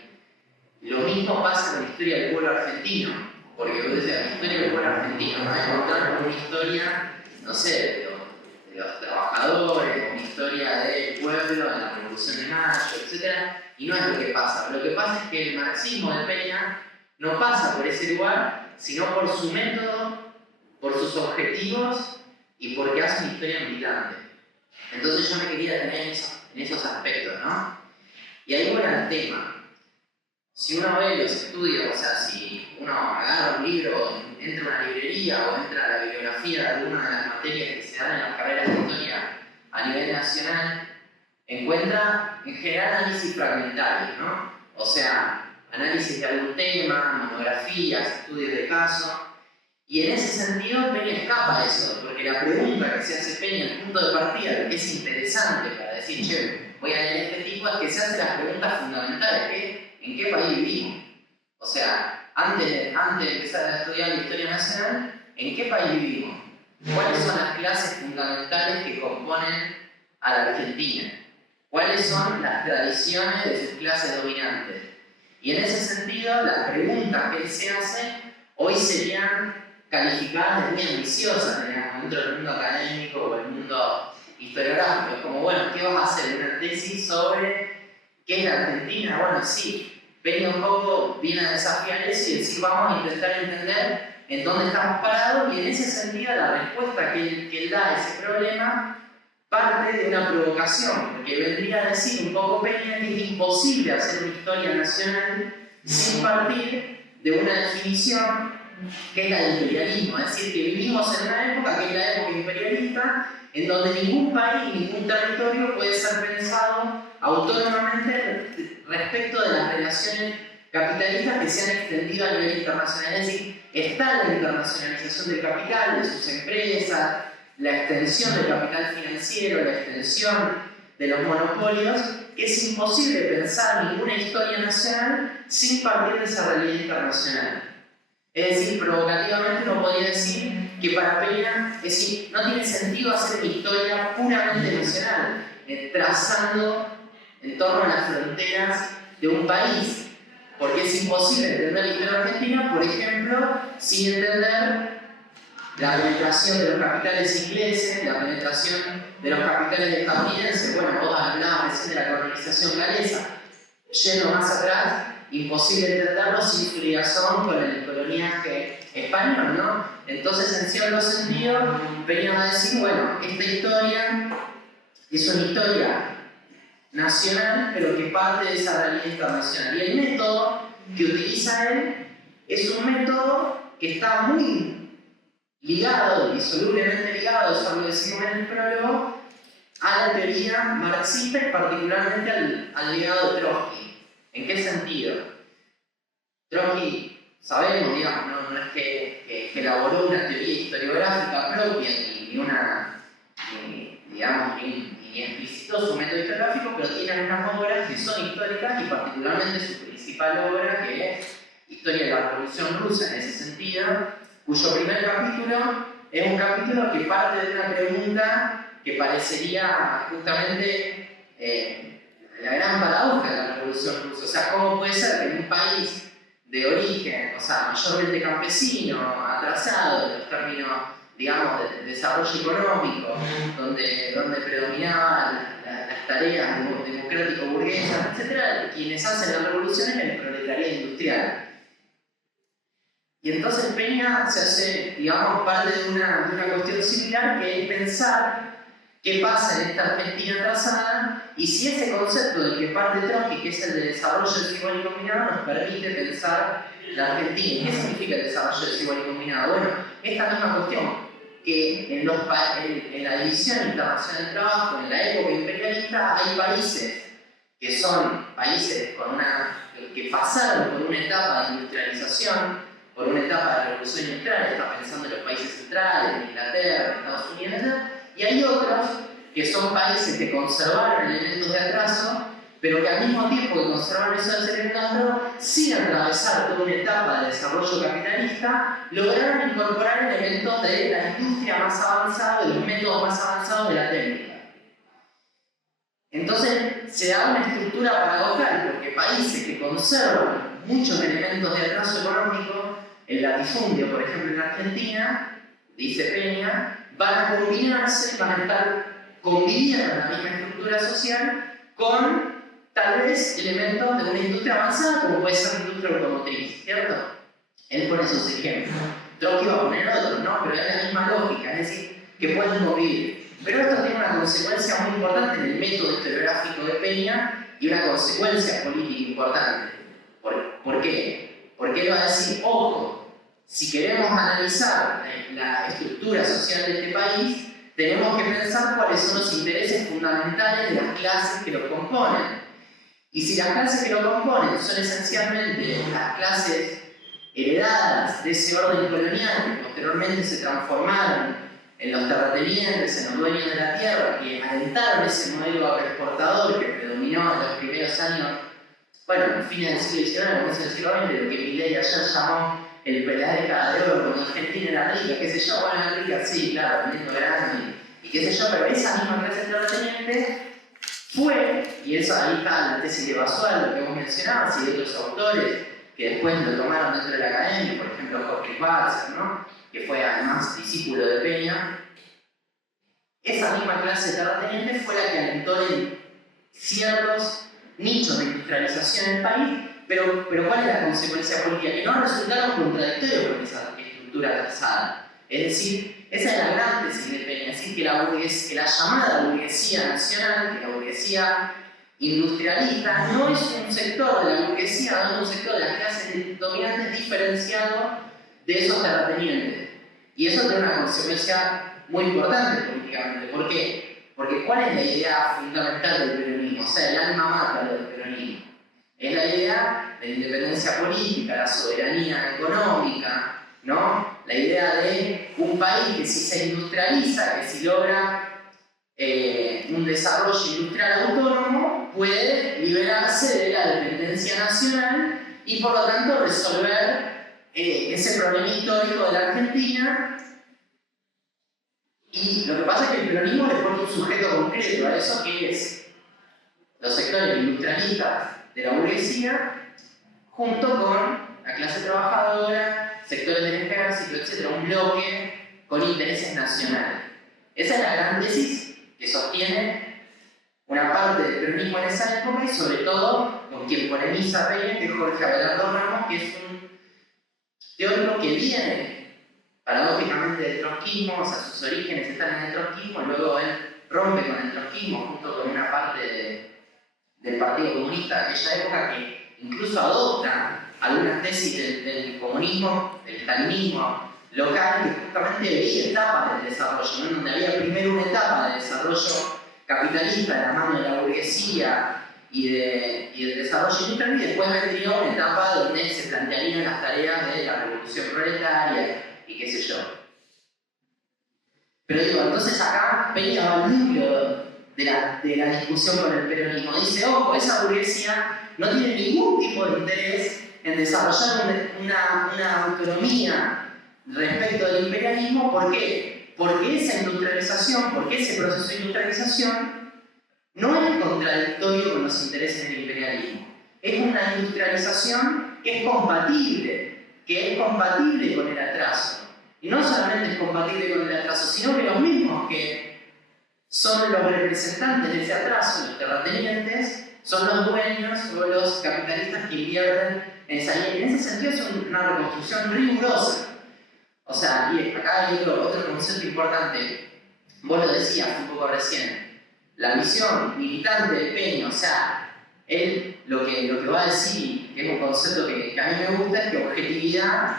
Lo mismo pasa con la historia del pueblo argentino, porque vos decís, la historia del pueblo argentino, vas a encontrar con una historia, no sé, de los trabajadores, una historia del pueblo, de la Revolución de Mayo, etc. Y no es lo que pasa. Lo que pasa es que el marxismo de Peña no pasa por ese lugar, sino por su método, por sus objetivos y porque hace una historia militante. Entonces yo me quería detener en esos aspectos, ¿no? Y ahí voy al tema. Si uno ve los estudios, o sea, si uno agarra un libro, entra a una librería o entra a la bibliografía de alguna de las materias que se dan en las carreras de historia a nivel nacional, encuentra en general análisis fragmentarios, ¿no? O sea, análisis de algún tema, monografías, estudios de caso. Y en ese sentido, Peña escapa de eso, porque la pregunta que se hace Peña, el punto de partida, que es interesante para decir, che, voy a leer este tipo, es que se hace las preguntas fundamentales, que ¿en qué país vivimos? O sea, antes de empezar a estudiar la historia nacional, ¿en qué país vivimos? ¿Cuáles son las clases fundamentales que componen a la Argentina? ¿Cuáles son las tradiciones de sus clases dominantes? Y en ese sentido, las preguntas que él se hace hoy serían calificadas de muy ambiciosas, digamos, dentro del mundo académico o el mundo historiográfico. Es como, bueno, ¿qué vas a hacer? ¿Una tesis sobre qué es la Argentina? Bueno, sí, Peña un poco viene a desafiar eso y decir, vamos a intentar entender en dónde estamos parados, y en ese sentido la respuesta que él da a ese problema parte de una provocación, porque vendría a decir un poco Peña que es imposible hacer una historia nacional sin partir de una definición que es la del imperialismo, es decir, que vivimos en una época que es la época imperialista, en donde ningún país, ningún territorio puede ser pensado autónomamente respecto de las relaciones capitalistas que se han extendido a nivel internacional. Es decir, está la internacionalización del capital, de sus empresas, la extensión del capital financiero, la extensión de los monopolios, que es imposible pensar ninguna historia nacional sin partir de esa realidad internacional. Es decir, provocativamente uno podría decir que para Peña, es decir, no tiene sentido hacer una historia puramente nacional, trazando en torno a las fronteras de un país, porque es imposible entender la historia argentina, por ejemplo, sin entender la penetración de los capitales ingleses, la penetración de los capitales estadounidenses. Bueno, vos hablabas recién de la colonización galesa. Yendo más atrás, imposible entenderlo sin su ligación con el coloniaje español, ¿no? Entonces, en cierto sentido, Peña va a decir, bueno, esta historia es una historia nacional, pero que parte de esa realidad internacional. Y el método que utiliza él es un método que está muy ligado, disolublemente ligado, eso lo decimos en el prólogo, a la teoría marxista y particularmente al legado de Trotsky. ¿En qué sentido? Trotsky, sabemos, digamos, no es que elaboró una teoría historiográfica propia, ni explicitó su método historiográfico, pero tiene algunas obras que son históricas y particularmente su principal obra, que es Historia de la Revolución Rusa, en ese sentido, cuyo primer capítulo es un capítulo que parte de una pregunta que parecería justamente la gran paradoja de la Revolución Rusa. O sea, ¿cómo puede ser que en un país de origen, o sea, mayormente campesino, atrasado en los términos, digamos, de desarrollo económico, donde predominaban las tareas democrático-burguesas, etc., quienes hacen la revolución es el proletariado industrial? Y entonces Peña se hace, digamos, parte de una cuestión similar, que es pensar qué pasa en esta Argentina atrasada y si ese concepto del que parte Trotsky, que es el de desarrollo desigual y combinado, nos permite pensar la Argentina. ¿Qué significa el desarrollo desigual y combinado? Bueno, esta misma cuestión, que en la división internacional del trabajo, en la época imperialista, hay países que son países que pasaron por una etapa de industrialización, por una etapa de revolución industrial, está pensando en los países centrales, en Inglaterra, en Estados Unidos, y hay otros que son países que conservaron elementos de atraso, pero que al mismo tiempo que conservaron esos elementos de atraso, sin atravesar toda una etapa de desarrollo capitalista, lograron incorporar elementos de la industria más avanzada, de los métodos más avanzados de la técnica. Entonces se da una estructura paradojal, porque países que conservan muchos elementos de atraso económico, el latifundio, por ejemplo, en Argentina, dice Peña, van a combinarse, van a estar conviviendo en la misma estructura social con tal vez elementos de una industria avanzada, como puede ser la industria automotriz, ¿cierto? Él pone esos ejemplos. Trotsky va a poner otros, ¿no? Pero es la misma lógica, es decir, que pueden convivir. Pero esto tiene una consecuencia muy importante en el método historiográfico de Peña y una consecuencia política importante. ¿Por qué? Porque él va a decir, ojo, si queremos analizar la estructura social de este país, tenemos que pensar cuáles son los intereses fundamentales de las clases que lo componen. Y si las clases que lo componen son esencialmente las clases heredadas de ese orden colonial que posteriormente se transformaron en los terratenientes, en los dueños de la tierra, que alentaron ese modelo agroexportador que predominó en los primeros años, bueno, en fines del siglo XIX, comienzo del siglo XX, lo que Milei ayer llamó la década de oro, cuando Argentina era rica, qué sé yo, bueno, era rica, sí, claro, vendiendo grande, y qué sé yo, pero esa misma clase terrateniente fue, y eso ahí está la tesis de Basual, lo que vos mencionabas, y de otros autores que después lo tomaron dentro de la academia, por ejemplo Jorge Schwarzer, ¿no? Que fue además discípulo de Peña. Esa misma clase terrateniente fue la que alentó en ciertos nichos de industrialización en el país, pero ¿cuál es la consecuencia política? Que no resultaron contradictorios con esa estructura trazada. Es decir, esa es la gran tesis de Peña, es decir, que la llamada burguesía nacional, que la burguesía industrialista, no es un sector de la burguesía, no es un sector de las clases dominantes diferenciado de esos terratenientes. Y eso tiene una consecuencia muy importante políticamente. ¿Por qué? Porque ¿cuál es la idea fundamental del peronismo? O sea, el alma mater del peronismo. Es la idea de la independencia política, la soberanía económica, ¿no? La idea de un país que si se industrializa, que si logra un desarrollo industrial autónomo, puede liberarse de la dependencia nacional y por lo tanto resolver ese problema histórico de la Argentina. Y lo que pasa es que el peronismo le pone un sujeto concreto a eso, que es los sectores industrialistas de la burguesía junto con la clase trabajadora, sectores del ejército, etc. Un bloque con intereses nacionales. Esa es la gran tesis que sostiene una parte del peronismo en esa época y sobre todo con quien polemiza Peña, que es Jorge Abelardo Ramos, que es un teórico que viene paradójicamente del trotskismo, o sea, sus orígenes están en el trotskismo, y luego él rompe con el trotskismo junto con una parte del Partido Comunista de aquella época que incluso adopta algunas tesis del comunismo, del stalinismo local, que justamente veía etapas del desarrollo, ¿no? Donde había primero una etapa de desarrollo capitalista de la mano de la burguesía y del desarrollo industrial, y después vendría una etapa donde se plantearían las tareas de la revolución proletaria y qué sé yo. Pero digo, entonces acá Peña va al núcleo de la discusión con el peronismo. Dice, ojo, esa burguesía no tiene ningún tipo de interés en desarrollar una autonomía respecto del imperialismo. ¿Por qué? Porque esa industrialización, porque ese proceso de industrialización no es contradictorio con los intereses del imperialismo. Es una industrialización que es compatible con el atraso. Y no solamente es compatible con el atraso, sino que los mismos que son los representantes de ese atraso, los terratenientes, son los dueños o los capitalistas que invierten en esa línea. En ese sentido es una reconstrucción rigurosa. O sea, y acá hay otro concepto importante. Vos lo decías un poco recién. La visión militante de Peña, o sea, él lo que va a decir, que es un concepto que a mí me gusta, es que objetividad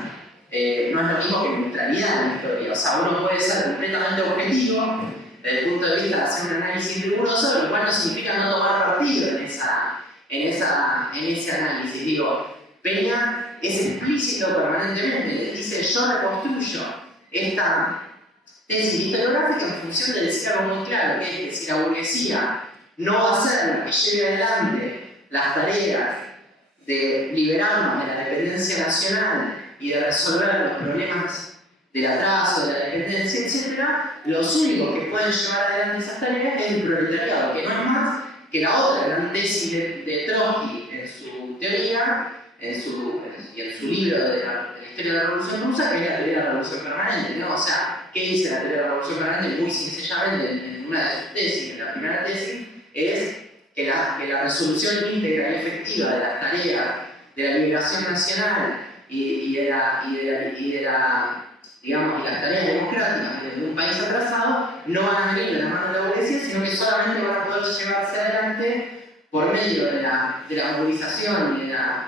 no es lo mismo que neutralidad en la historia. O sea, uno puede ser completamente objetivo desde el punto de vista de hacer un análisis riguroso, lo cual no significa no tomar partido en ese análisis. Digo, Peña es explícito permanentemente, dice yo reconstruyo esta tesis historiográfica en función de decir algo muy claro, que es que si la burguesía no va a ser la que lleve adelante las tareas de liberarnos de la dependencia nacional y de resolver los problemas del atraso, de la dependencia, etc., los únicos que pueden llevar adelante esas tareas es el proletariado, que no es más que la otra gran tesis de Trotsky en su teoría y en su libro de la historia de la Revolución Rusa, que es la teoría de la Revolución Permanente, ¿no? O sea, ¿qué dice la teoría de la Revolución Permanente? Muy sencillamente, en una de sus tesis, en la primera tesis, es que la resolución íntegra y efectiva de las tareas de la liberación nacional y de las tareas democráticas de un país atrasado no van a venir de la mano de la burguesía, sino que solamente van a poder llevarse adelante por medio de la movilización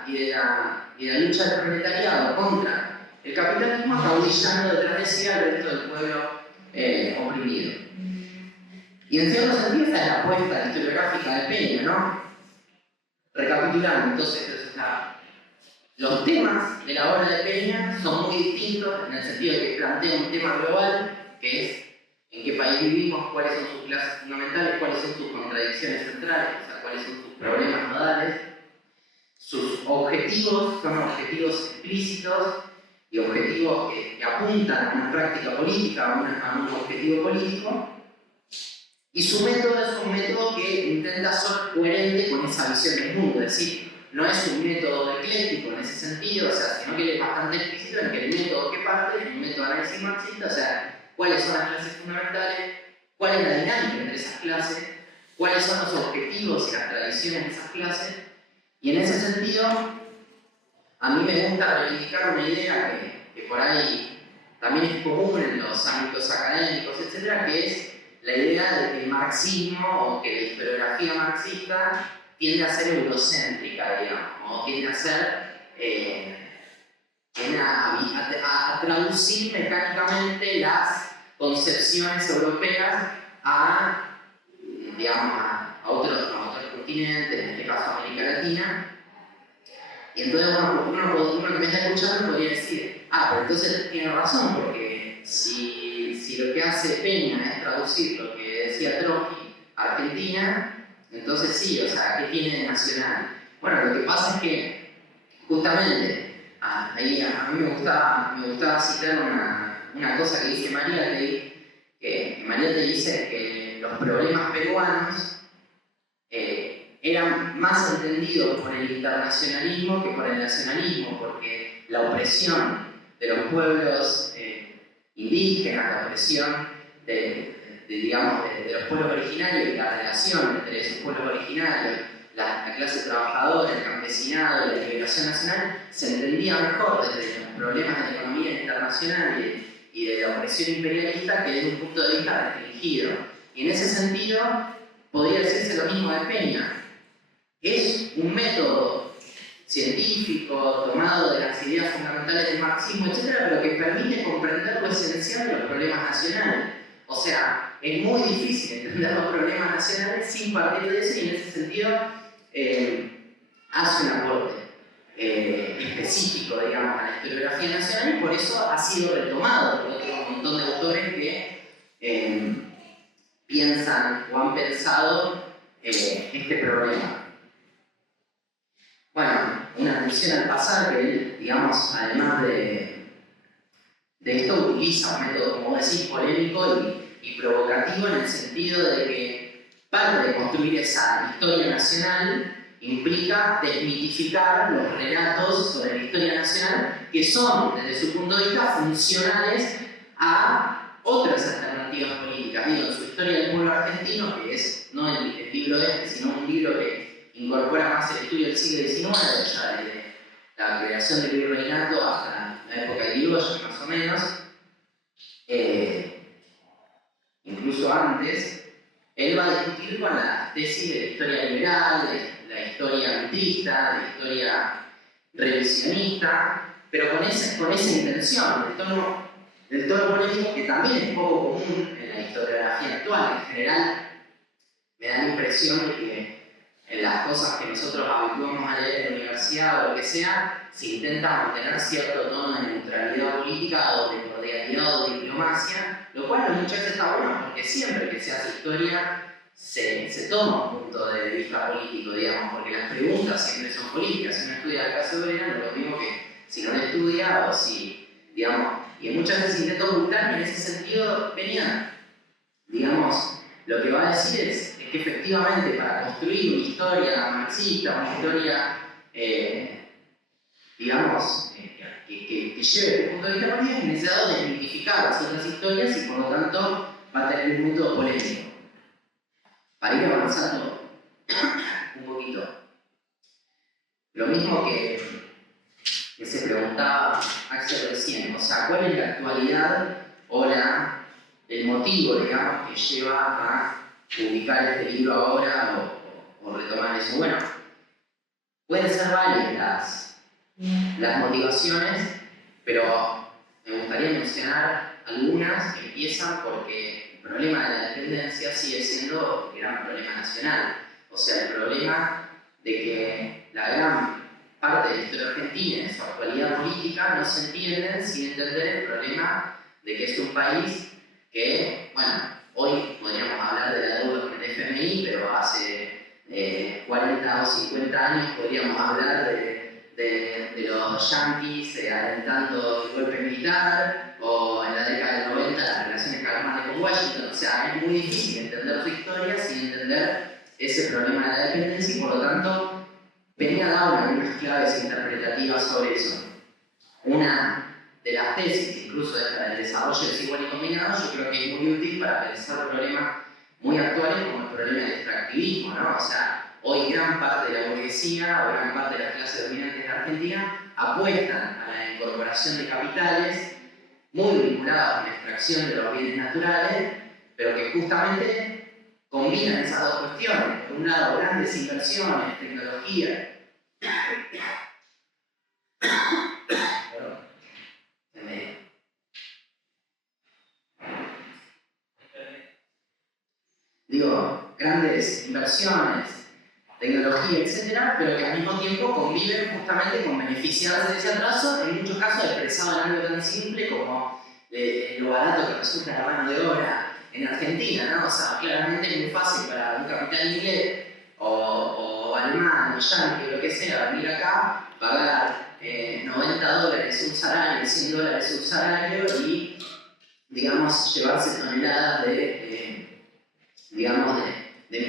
y de la lucha del proletariado contra el capitalismo, acaudillando detrás de sí al resto del pueblo oprimido. Y en cierto sentido esa es la apuesta historiográfica de Peña, ¿no? Recapitulando, entonces, los temas de la obra de Peña son muy distintos en el sentido de que plantea un tema global, que es en qué país vivimos, cuáles son sus clases fundamentales, cuáles son sus contradicciones centrales, o sea, cuáles son sus problemas nodales. Sus objetivos son objetivos explícitos y objetivos que apuntan a una práctica política, a un objetivo político. Y su método es un método que intenta ser coherente con esa visión del mundo, es decir, no es un método ecléctico en ese sentido, o sea, sino que es bastante explícito en que el método que parte es un método de análisis marxista, o sea, cuáles son las clases fundamentales, cuál es la dinámica entre esas clases, cuáles son los objetivos y las tradiciones de esas clases. Y en ese sentido, a mí me gusta reivindicar una idea que por ahí también es común en los ámbitos académicos, etc., que es la idea de que el marxismo o que la historiografía marxista tiende a ser eurocéntrica, digamos, o tiende a traducir mecánicamente las concepciones europeas digamos, a otros continentes, en este caso América Latina. Y entonces uno que me está escuchando podría decir, pero entonces tiene razón, porque si lo que hace Peña es traducir lo que decía Trotsky a Argentina, entonces sí, o sea, ¿qué tiene de nacional? Bueno, lo que pasa es que justamente, ahí a mí me gustaba citar una cosa que dice Mariátegui, que Mariátegui dice que los problemas peruanos eran más entendidos por el internacionalismo que por el nacionalismo, porque la opresión de los pueblos indígenas, la opresión de los pueblos originarios y la relación entre esos pueblos originarios, la clase trabajadora, el campesinado y la liberación nacional, se entendía mejor desde los problemas de la economía internacional y de la opresión imperialista que desde un punto de vista restringido. Y en ese sentido, podría decirse lo mismo de Peña. Es un método científico tomado de las ideas fundamentales del marxismo, etc., pero que permite comprender lo esencial de los problemas nacionales. O sea, es muy difícil entender los problemas nacionales sin partir de eso, y en ese sentido hace un aporte específico, digamos, a la historiografía nacional, y por eso ha sido retomado por otro montón de autores que piensan o han pensado este problema. Bueno, una mención al pasar que él, digamos, además de esto, utiliza un método, como decís, polémico y provocativo, en el sentido de que parte de construir esa historia nacional implica desmitificar los relatos sobre la historia nacional que son, desde su punto de vista, funcionales a otras alternativas políticas. Digo, en su historia del pueblo argentino, que es no el libro sino un libro que incorpora más el estudio del siglo XIX, ya desde la creación del virreinato hasta la época de Irigoyen, más o menos, incluso antes, él va a discutir con la tesis de la historia liberal, de la historia mitrista, de la historia revisionista, pero con esa intención, del tono polémico, que también es poco común en la historiografía actual. En general, me da la impresión de que en las cosas que nosotros habituamos a leer en la universidad o lo que sea, se intenta mantener cierto tono de neutralidad política o de cordialidad o de diplomacia, lo cual muchas veces está bueno, porque siempre que se hace historia se toma un punto de vista político, digamos, porque las preguntas siempre son políticas. Si uno estudia la clase obrera, no es lo mismo que si no la estudia o si, digamos, y muchas veces intento ocultar, y en ese sentido venía, digamos, lo que va a decir es que efectivamente para construir una historia marxista, una historia, digamos, que lleve este punto de vista político, es necesario desmitificar las otras historias y por lo tanto va a tener un método polémico. Para ir avanzando un poquito, lo mismo que se preguntaba Axel recién, o sea, ¿cuál es la actualidad o el motivo, digamos, que lleva a publicar este libro ahora o retomar eso? Bueno, pueden ser varias las motivaciones, pero me gustaría mencionar algunas empiezan porque el problema de la dependencia sigue siendo el gran problema nacional. O sea, el problema de que la gran parte de la historia argentina en su actualidad política no se entienden sin entender el problema de que es un país que, bueno, hoy podríamos hablar de la deuda con el FMI, pero hace 40 o 50 años podríamos hablar de los yanquis alentando el golpe militar, o en la década del 90 las relaciones calmadas con Washington. O sea, es muy difícil entender su historia sin entender ese problema de la dependencia, y por lo tanto Peña da algunas claves interpretativas sobre eso. Una de las tesis, incluso del desarrollo desigual y combinado, yo creo que es muy útil para pensar problemas muy actuales como el problema del extractivismo, ¿no? O sea, hoy gran parte de la burguesía o gran parte de las clases dominantes de Argentina apuestan a la incorporación de capitales muy vinculados a la extracción de los bienes naturales, pero que justamente combinan esas dos cuestiones. Por un lado, grandes inversiones, tecnología. Digo, grandes inversiones, tecnología, etcétera, pero que al mismo tiempo conviven justamente con beneficiarse de ese atraso, en muchos casos expresado en algo tan simple como lo barato que resulta la mano de obra en Argentina, ¿no? O sea, claramente es muy fácil para un capital inglés o alemán o yankee o lo que sea venir acá, pagar $90 un salario, $100 un salario y, digamos, llevarse toneladas de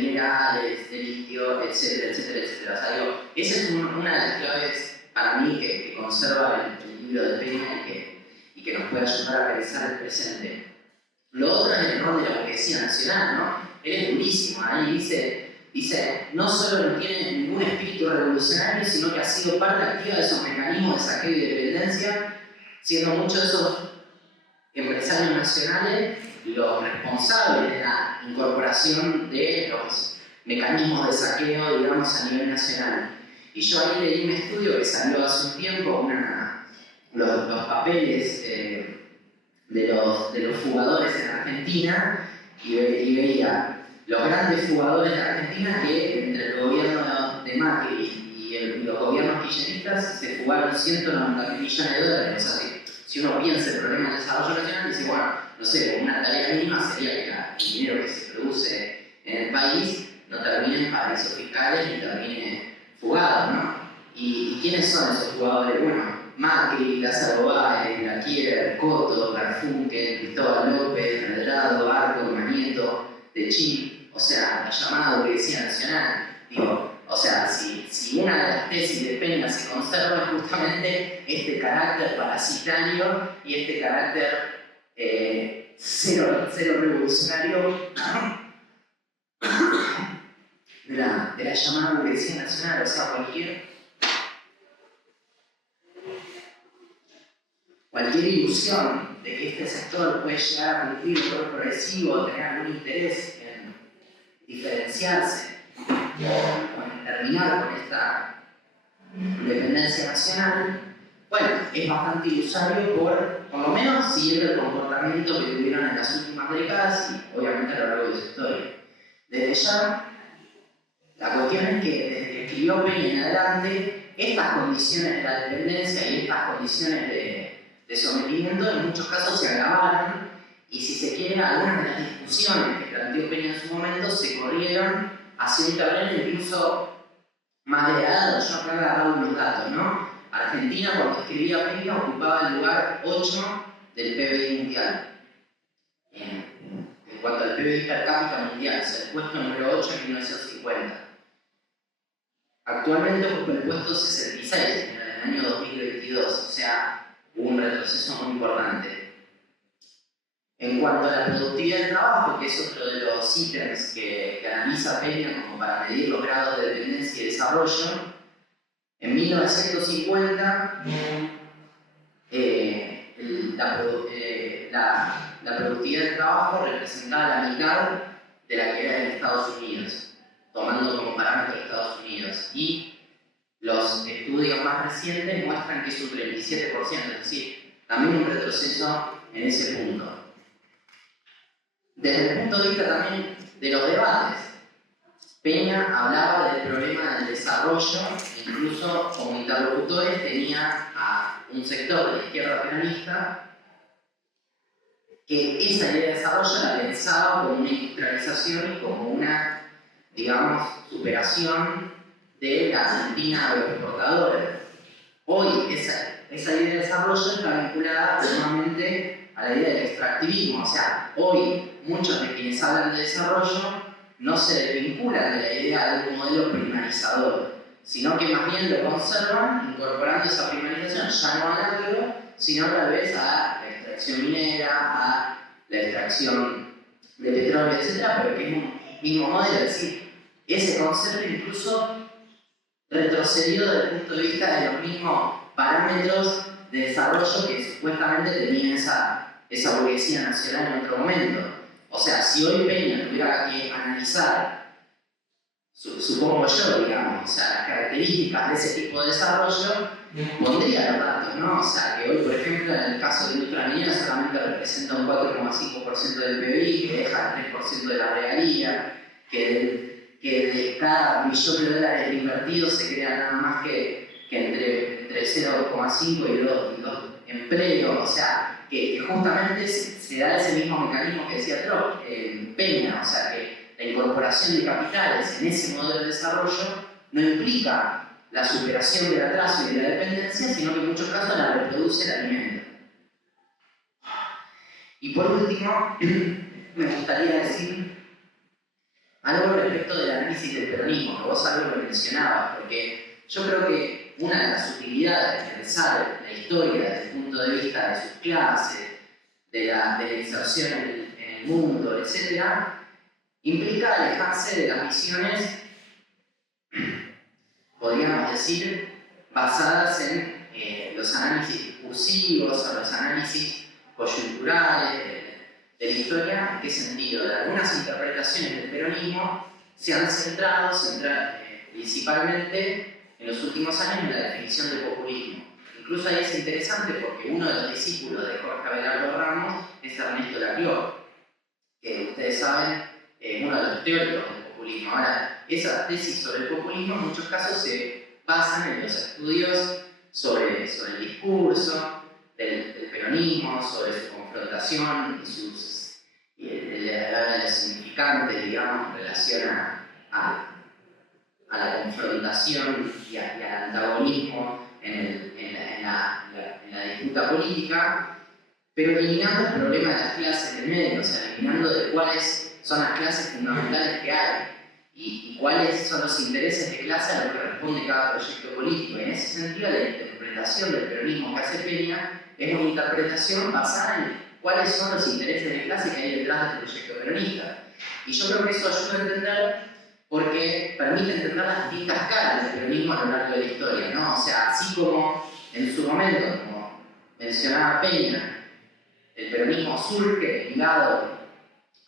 minerales, de litio, etcétera, etcétera, etcétera. O sea, digo, esa es una de las claves para mí que conserva el libro de Peña y que nos puede ayudar a realizar el presente. Lo otro es el rol de la burguesía nacional, ¿no? Él es durísimo, ahí dice, no solo no tiene ningún espíritu revolucionario, sino que ha sido parte activa de esos mecanismos de saqueo y dependencia, siendo muchos de esos empresarios nacionales los responsables de la incorporación de los mecanismos de saqueo, digamos, a nivel nacional. Y yo ahí leí un estudio que salió hace un tiempo, los papeles de los fugadores en Argentina, y veía los grandes fugadores de Argentina que entre el gobierno de Macri y los gobiernos kirchneristas se fugaron $190 millones. O sea, si uno piensa el problema del desarrollo nacional, dice, bueno, no sé, una tarea mínima sería que el dinero que se produce en el país no termine en paraísos fiscales ni termine fugado, ¿no? ¿Y quiénes son esos fugadores? Bueno, Macri, Lázaro Báez, Laquier, Coto, Garfunkel, Cristóbal López, Redrado, Arco, Manieto, Techín, o sea, la llamada burguesía nacional. Digo, o sea, si una de las tesis de Peña se conserva es justamente este carácter parasitario y este carácter cero revolucionario de la llamada burguesía nacional. O sea, cualquier ilusión de que este sector puede llegar a cumplir un rol progresivo, tener algún interés en diferenciarse o en terminar con esta dependencia nacional, bueno, es bastante ilusorio por lo menos siguiendo el comportamiento que tuvieron en las últimas décadas y obviamente a lo largo de su historia. Desde ya, la cuestión es que desde que escribió Peña en adelante, estas condiciones de la dependencia y estas condiciones de sometimiento en muchos casos se agravaron, y si se quiere, algunas de las discusiones que planteó Peña en su momento se corrieron hacia un terreno incluso más degradado. Yo acá he agarrado unos datos, ¿no? Argentina, cuando escribía Peña, ocupaba el lugar 8 del PBI mundial. En cuanto al PBI per cápita mundial, o sea, el puesto número 8 en 1950. Actualmente ocupa el puesto 66 en el año 2022, o sea, hubo un retroceso muy importante. En cuanto a la productividad del trabajo, que es otro de los ítems que analiza Peña como para medir los grados de dependencia y desarrollo, en 1950 la productividad del trabajo representaba la mitad de la que era en Estados Unidos, tomando como parámetro Estados Unidos. Y los estudios más recientes muestran que es un 37%, es decir, también un retroceso en ese punto. Desde el punto de vista también de los debates, Peña hablaba del problema del desarrollo, incluso como interlocutores tenía a un sector de la izquierda peronista que esa idea de desarrollo la pensaba como una industrialización y como una, digamos, superación de la Argentina agroexportadora. Hoy esa idea de desarrollo está vinculada nuevamente a la idea del extractivismo, o sea, hoy muchos de quienes hablan de desarrollo no se desvinculan de la idea de un modelo primarizador, sino que más bien lo conservan incorporando esa primarización ya no al agro, sino tal vez a la extracción minera, a la extracción de petróleo, etc., pero que es un mismo modelo, es decir, ese concepto incluso retrocedió desde el punto de vista de los mismos parámetros de desarrollo que supuestamente tenía esa burguesía nacional en otro momento. O sea, si hoy Peña tuviera que analizar, supongo yo, digamos, o sea, las características de ese tipo de desarrollo, pondría los datos, ¿no? O sea, que hoy, por ejemplo, en el caso de la industria minera solamente representa un 4,5% del PBI, que deja el 3% de la regalía, que de cada millón de dólares invertidos se crean nada más que entre 0,5 y 2 empleos, o sea, que justamente se da ese mismo mecanismo que decía Peña, o sea, que la incorporación de capitales en ese modelo de desarrollo no implica la superación del atraso y de la dependencia, sino que en muchos casos la reproduce el alimento. Y por último, me gustaría decir algo respecto del análisis del peronismo, que vos algo lo mencionabas, porque yo creo que una de las utilidades de pensar la historia desde el punto de vista de sus clases, de la inserción en el mundo, etc., implica alejarse de las visiones, podríamos decir, basadas en los análisis discursivos o los análisis coyunturales de la historia. ¿En qué sentido? De algunas interpretaciones del peronismo se han centrado principalmente en los últimos años en la definición del populismo. Incluso ahí es interesante porque uno de los discípulos de Jorge Abelardo Ramos es Ernesto Laclau, que ustedes saben es uno de los teóricos del populismo. Ahora, esas tesis sobre el populismo en muchos casos se basan en los estudios sobre el discurso del peronismo, sobre su confrontación y de los significantes, digamos, en relación a la confrontación y al antagonismo en la disputa política, pero eliminando el problema de las clases del medio, o sea, eliminando de cuáles son las clases fundamentales que hay y cuáles son los intereses de clase a lo que responde cada proyecto político. Y en ese sentido, la interpretación del peronismo que hace Peña es una interpretación basada en cuáles son los intereses de clase que hay detrás del proyecto peronista. Y yo creo que eso ayuda a entender porque permite entender las distintas caras del peronismo a lo largo de la historia, ¿no? O sea, así como en su momento, como mencionaba Peña, el peronismo surge ligado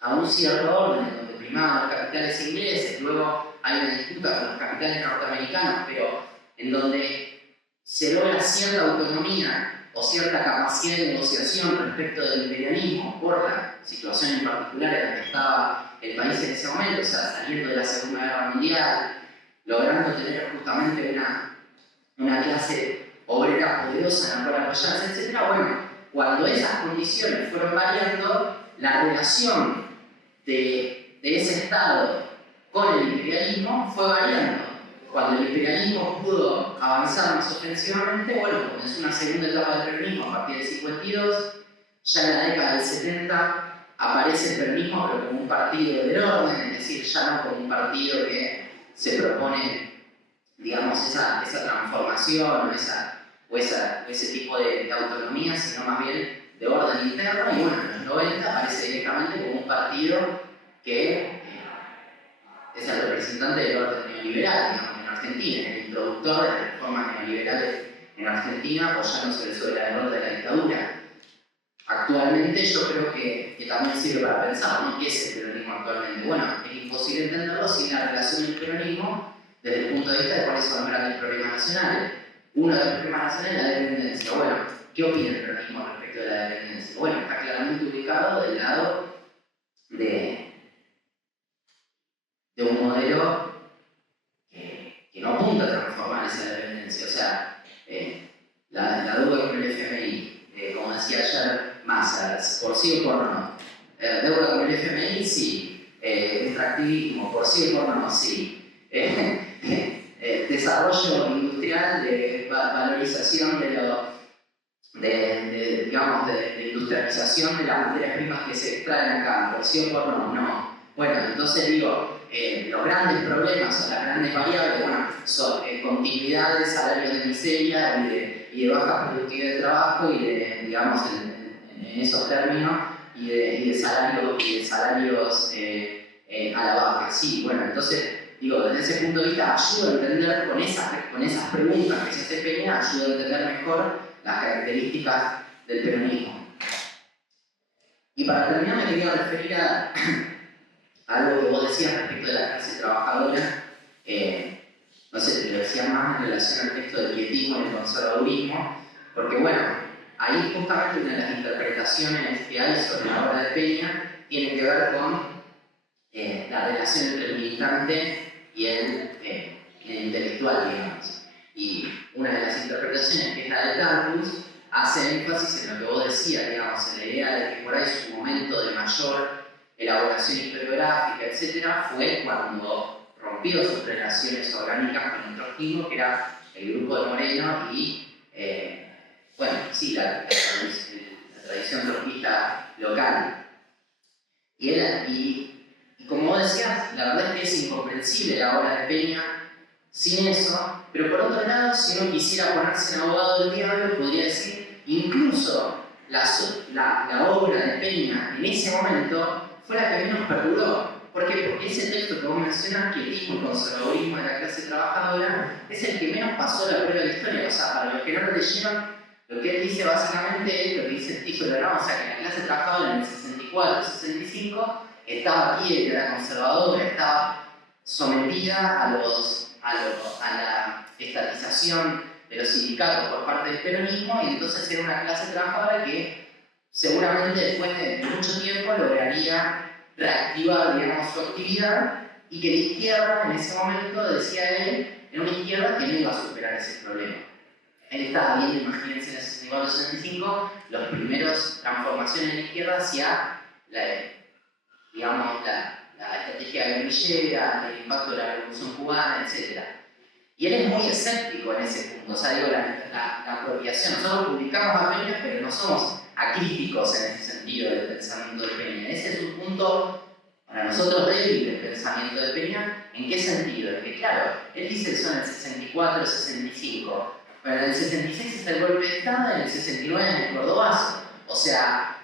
a un cierto orden donde primaban los capitales ingleses, luego hay una disputa con los capitales norteamericanos, pero en donde se logra cierta autonomía o cierta capacidad de negociación respecto del imperialismo por la situación en particular en la que estaba el país en ese momento, o sea, saliendo de la Segunda Guerra Mundial, logrando tener justamente una clase obrera poderosa en la cual apoyarse, etc. Bueno, cuando esas condiciones fueron variando, la relación de ese Estado con el imperialismo fue variando. Cuando el imperialismo pudo avanzar más ofensivamente, bueno, comenzó una segunda etapa del peronismo a partir del 52, ya en la década del 70 aparece el peronismo pero como un partido del orden, es decir, ya no como un partido que se propone, digamos, esa transformación o ese tipo de autonomía, sino más bien de orden interno. Y bueno, en los 90 aparece directamente como un partido que es el representante del orden neoliberal, digamos, en Argentina, el introductor de las reformas neoliberales en Argentina, apoyándose sobre la derrota de la dictadura. Actualmente yo creo que también sirve para pensar, ¿no? ¿Qué es el peronismo actualmente? Bueno, es imposible entenderlo sin la relación del peronismo desde el punto de vista de cuáles son los grandes problemas nacionales. Uno de los problemas nacionales es la dependencia. Bueno, ¿qué opina el peronismo respecto de la dependencia? Bueno, está claramente ubicado del lado de un modelo que no apunta a transformar esa dependencia. O sea, la deuda con el FMI, como decía ayer Massa, por sí o por no. Deuda con el FMI, sí. Extractivismo, por sí o por no, sí. Desarrollo industrial, de valorización digamos, de industrialización de las materias primas que se extraen acá, por sí o por no, no. Bueno, entonces digo, los grandes problemas o las grandes variables, bueno, son continuidad de salarios de miseria y de baja productividad de trabajo y de, digamos, en esos términos, y de salarios a la baja. Sí, bueno, entonces, digo, desde ese punto de vista ayuda a entender con esas preguntas que se hace Peña, ayuda a entender mejor las características del peronismo. Y para terminar me quería referir a algo que vos decías respecto de la clase trabajadora. No sé, te lo decía más en relación al texto del pietismo y el conservadurismo, porque bueno, ahí justamente una de las interpretaciones que hay sobre la obra de Peña tiene que ver con la relación entre el militante y el intelectual, digamos. Y una de las interpretaciones, que es la de Tarkus, hace énfasis en lo que vos decías, digamos, en la idea de que por ahí su momento de mayor elaboración historiográfica, etc., fue cuando rompió sus relaciones orgánicas con el trotskismo, que era el grupo de Moreno y, bueno, sí, la tradición trotskista local. Y como vos decías, la verdad es que es incomprensible la obra de Peña sin eso, pero por otro lado, si uno quisiera ponerse en abogado del diablo, podría decir, incluso la obra de Peña en ese momento fue la que menos perduró. ¿Por qué? Porque ese texto que vos mencionás, pietismo y conservadurismo de la clase trabajadora, es el que menos pasó la prueba de la historia. O sea, para los que no lo leyeron, lo que él dice básicamente es lo que dice el título, ¿no? O sea, que la clase trabajadora en el 64-65 estaba quieta, era conservadora, estaba sometida a la estatización de los sindicatos por parte del peronismo, y entonces era una clase trabajadora que seguramente después de mucho tiempo lograría reactivar, digamos, su actividad, y que la izquierda en ese momento, decía él, era una izquierda que no iba a superar ese problema. Él estaba viendo, imagínense, en el 64-65, las primeras transformaciones en la izquierda hacia la estrategia guerrillera, el impacto de la Revolución Cubana, etc. Y él es muy escéptico en ese punto, o sea, digo, la apropiación. Nosotros publicamos a Peña, pero no somos acríticos en ese sentido del pensamiento de Peña. Ese es un punto para nosotros débil del pensamiento de Peña. ¿En qué sentido? Es que, claro, él dice que son el 64, el 65, pero en el 66 es el golpe de Estado, en el 69 es el Cordobazo. O sea,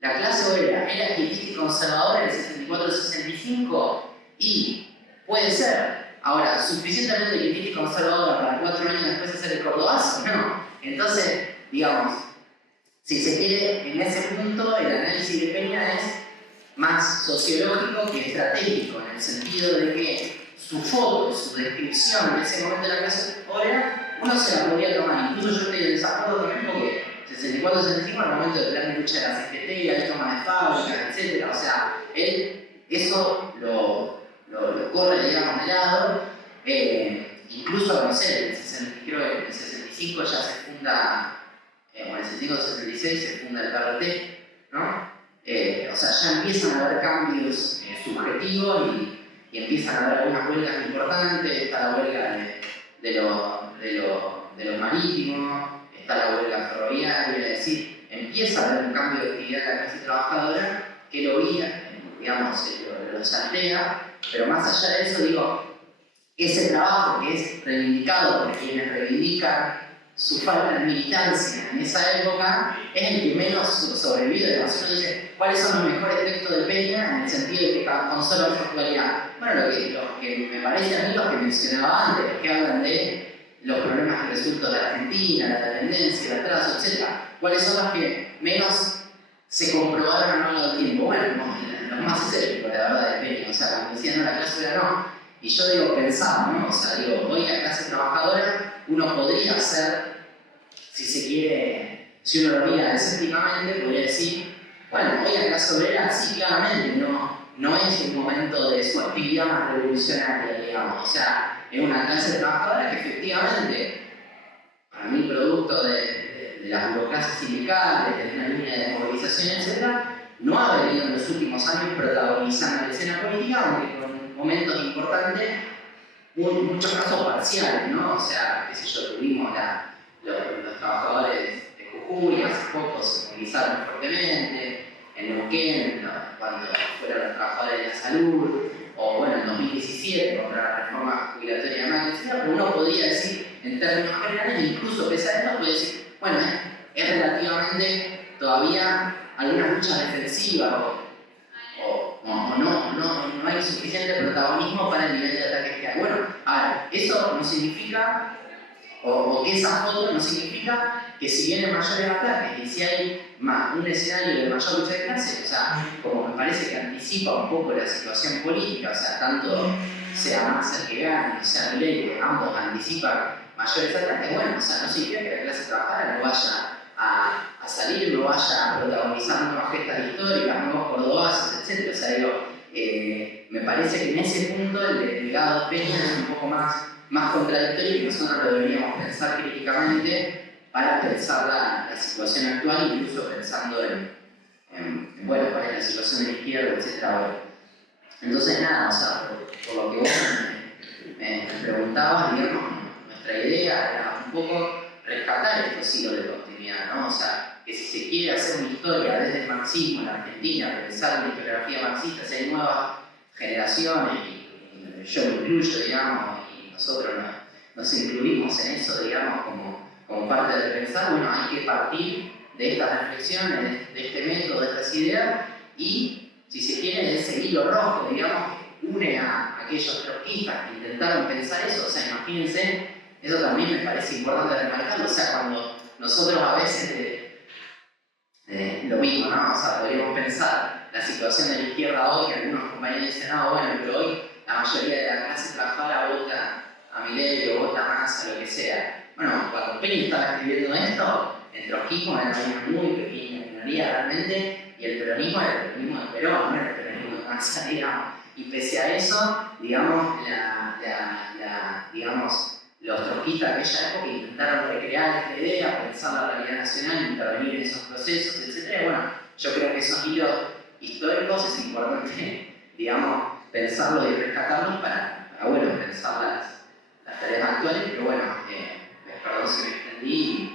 la clase obrera era quietista y conservadora en el 64-65, y puede ser, ahora, suficientemente quietista y conservadora para 4 años después hacer el Cordobazo, no. Entonces, digamos, si se quiere, en ese punto el análisis de Peña es más sociológico que estratégico, en el sentido de que su foto, su descripción de ese momento de la clase obrera, uno se la podría tomar. Incluso yo estoy en desacuerdo también porque 64-65 era el momento del plan de lucha de la CGT, y hay toma de fábricas, etc. O sea, él eso lo corre, digamos, de lado. Incluso, no sé, creo que en el 65 ya se funda, o en el 65-66 se funda el PRT, ¿no? O sea, ya empiezan a haber cambios subjetivos, y empiezan a haber algunas huelgas importantes. Está la huelga de los marítimos, está la huelga ferroviaria, es decir, empieza a haber un cambio de actividad de la clase trabajadora que lo guía, digamos, lo saltea. Pero más allá de eso, digo, ese trabajo que es reivindicado por quienes reivindican su falta de militancia en esa época, es el que menos sobrevive. Además, uno dice, ¿cuáles son los mejores textos de Peña en el sentido de que conservan su actualidad? Bueno, lo que me parece a mí, los que mencionaba antes, los que hablan de los problemas que resultan de Argentina, la dependencia, el atraso, etc. ¿Cuáles son los que menos se comprobaron a lo largo del tiempo? Bueno, los más escépticos, la verdad, de Peña. O sea, como decían, no, la clase obrera no. Y yo digo, pensaba, ¿no? O sea, digo, hoy la clase trabajadora, uno podría ser si se quiere, si uno lo mira escépticamente, podría decir, bueno, hoy en la clase obrera sí, claramente, no es un momento de su actividad más revolucionaria, digamos. O sea, es una clase trabajadora que efectivamente, para mí, producto de las burocracias sindicales, de una línea de movilización, etc., no ha venido en los últimos años protagonizando la escena política, aunque con momentos importantes, en muchos casos parciales, ¿no? O sea, qué sé yo, tuvimos los trabajadores de Jujuy, hace poco se movilizaron fuertemente, en Neuquén, ¿no? Cuando fueron los trabajadores de la salud, o bueno, en 2017 contra la reforma jubilatoria de Macri, etc. Pero uno podría decir, en términos generales, incluso pese a esto, puede decir, bueno, es relativamente todavía algunas luchas defensivas o no hay suficiente protagonismo para el nivel de ataques que hay. Bueno, a ver, eso no significa, o que esa foto no significa que si vienen mayores ataques y si hay un escenario de mayor lucha de clase, o sea, como me parece que anticipa un poco la situación política, o sea, tanto sea Massa que gane, o sea, Milei, que ambos anticipan mayores ataques, bueno, o sea, no significa que la clase trabajadora no vaya a salir, no vaya a protagonizar nuevas gestas históricas, nuevos cordobases, etc. O sea, digo, me parece que en ese punto el legado de Peña es un poco más contradictorio y nosotros lo deberíamos pensar críticamente para pensar la situación actual, incluso pensando bueno, cuál es la situación de la izquierda, etc. Entonces, nada, o sea, por lo que vos me preguntabas, digamos, nuestra idea era un poco rescatar estos hilos de continuidad, ¿no? O sea, que si se quiere hacer una historia desde el marxismo en la Argentina, pensar una historiografía marxista, si hay nuevas generaciones, y yo me incluyo, digamos, y nosotros nos incluimos en eso, digamos, como parte de pensar, bueno, hay que partir de estas reflexiones, de este método, de estas ideas, y, si se quiere, de ese hilo rojo, digamos, que une a aquellos trotskistas que intentaron pensar eso. O sea, imagínense, eso también me parece importante remarcarlo, o sea, cuando nosotros a veces lo mismo, ¿no? O sea, podríamos pensar la situación de la izquierda hoy, que algunos compañeros dicen, no, bueno, pero hoy la mayoría de la clase trabajadora vota a Milei o vota a Massa, lo que sea. Bueno, cuando Peña estaba escribiendo esto, el trotskismo era una muy pequeña minoría realmente, y el peronismo era el peronismo de Perón, no era el peronismo de Massa, digamos. Y pese a eso, digamos, digamos, los trotskistas de aquella época intentaron recrear esta idea, pensar la realidad nacional, intervenir en esos procesos, etc. Bueno, yo creo que esos hilos históricos es importante, digamos, pensarlos y rescatarlos para bueno, pensar las tareas actuales, pero bueno, perdón si me extendí.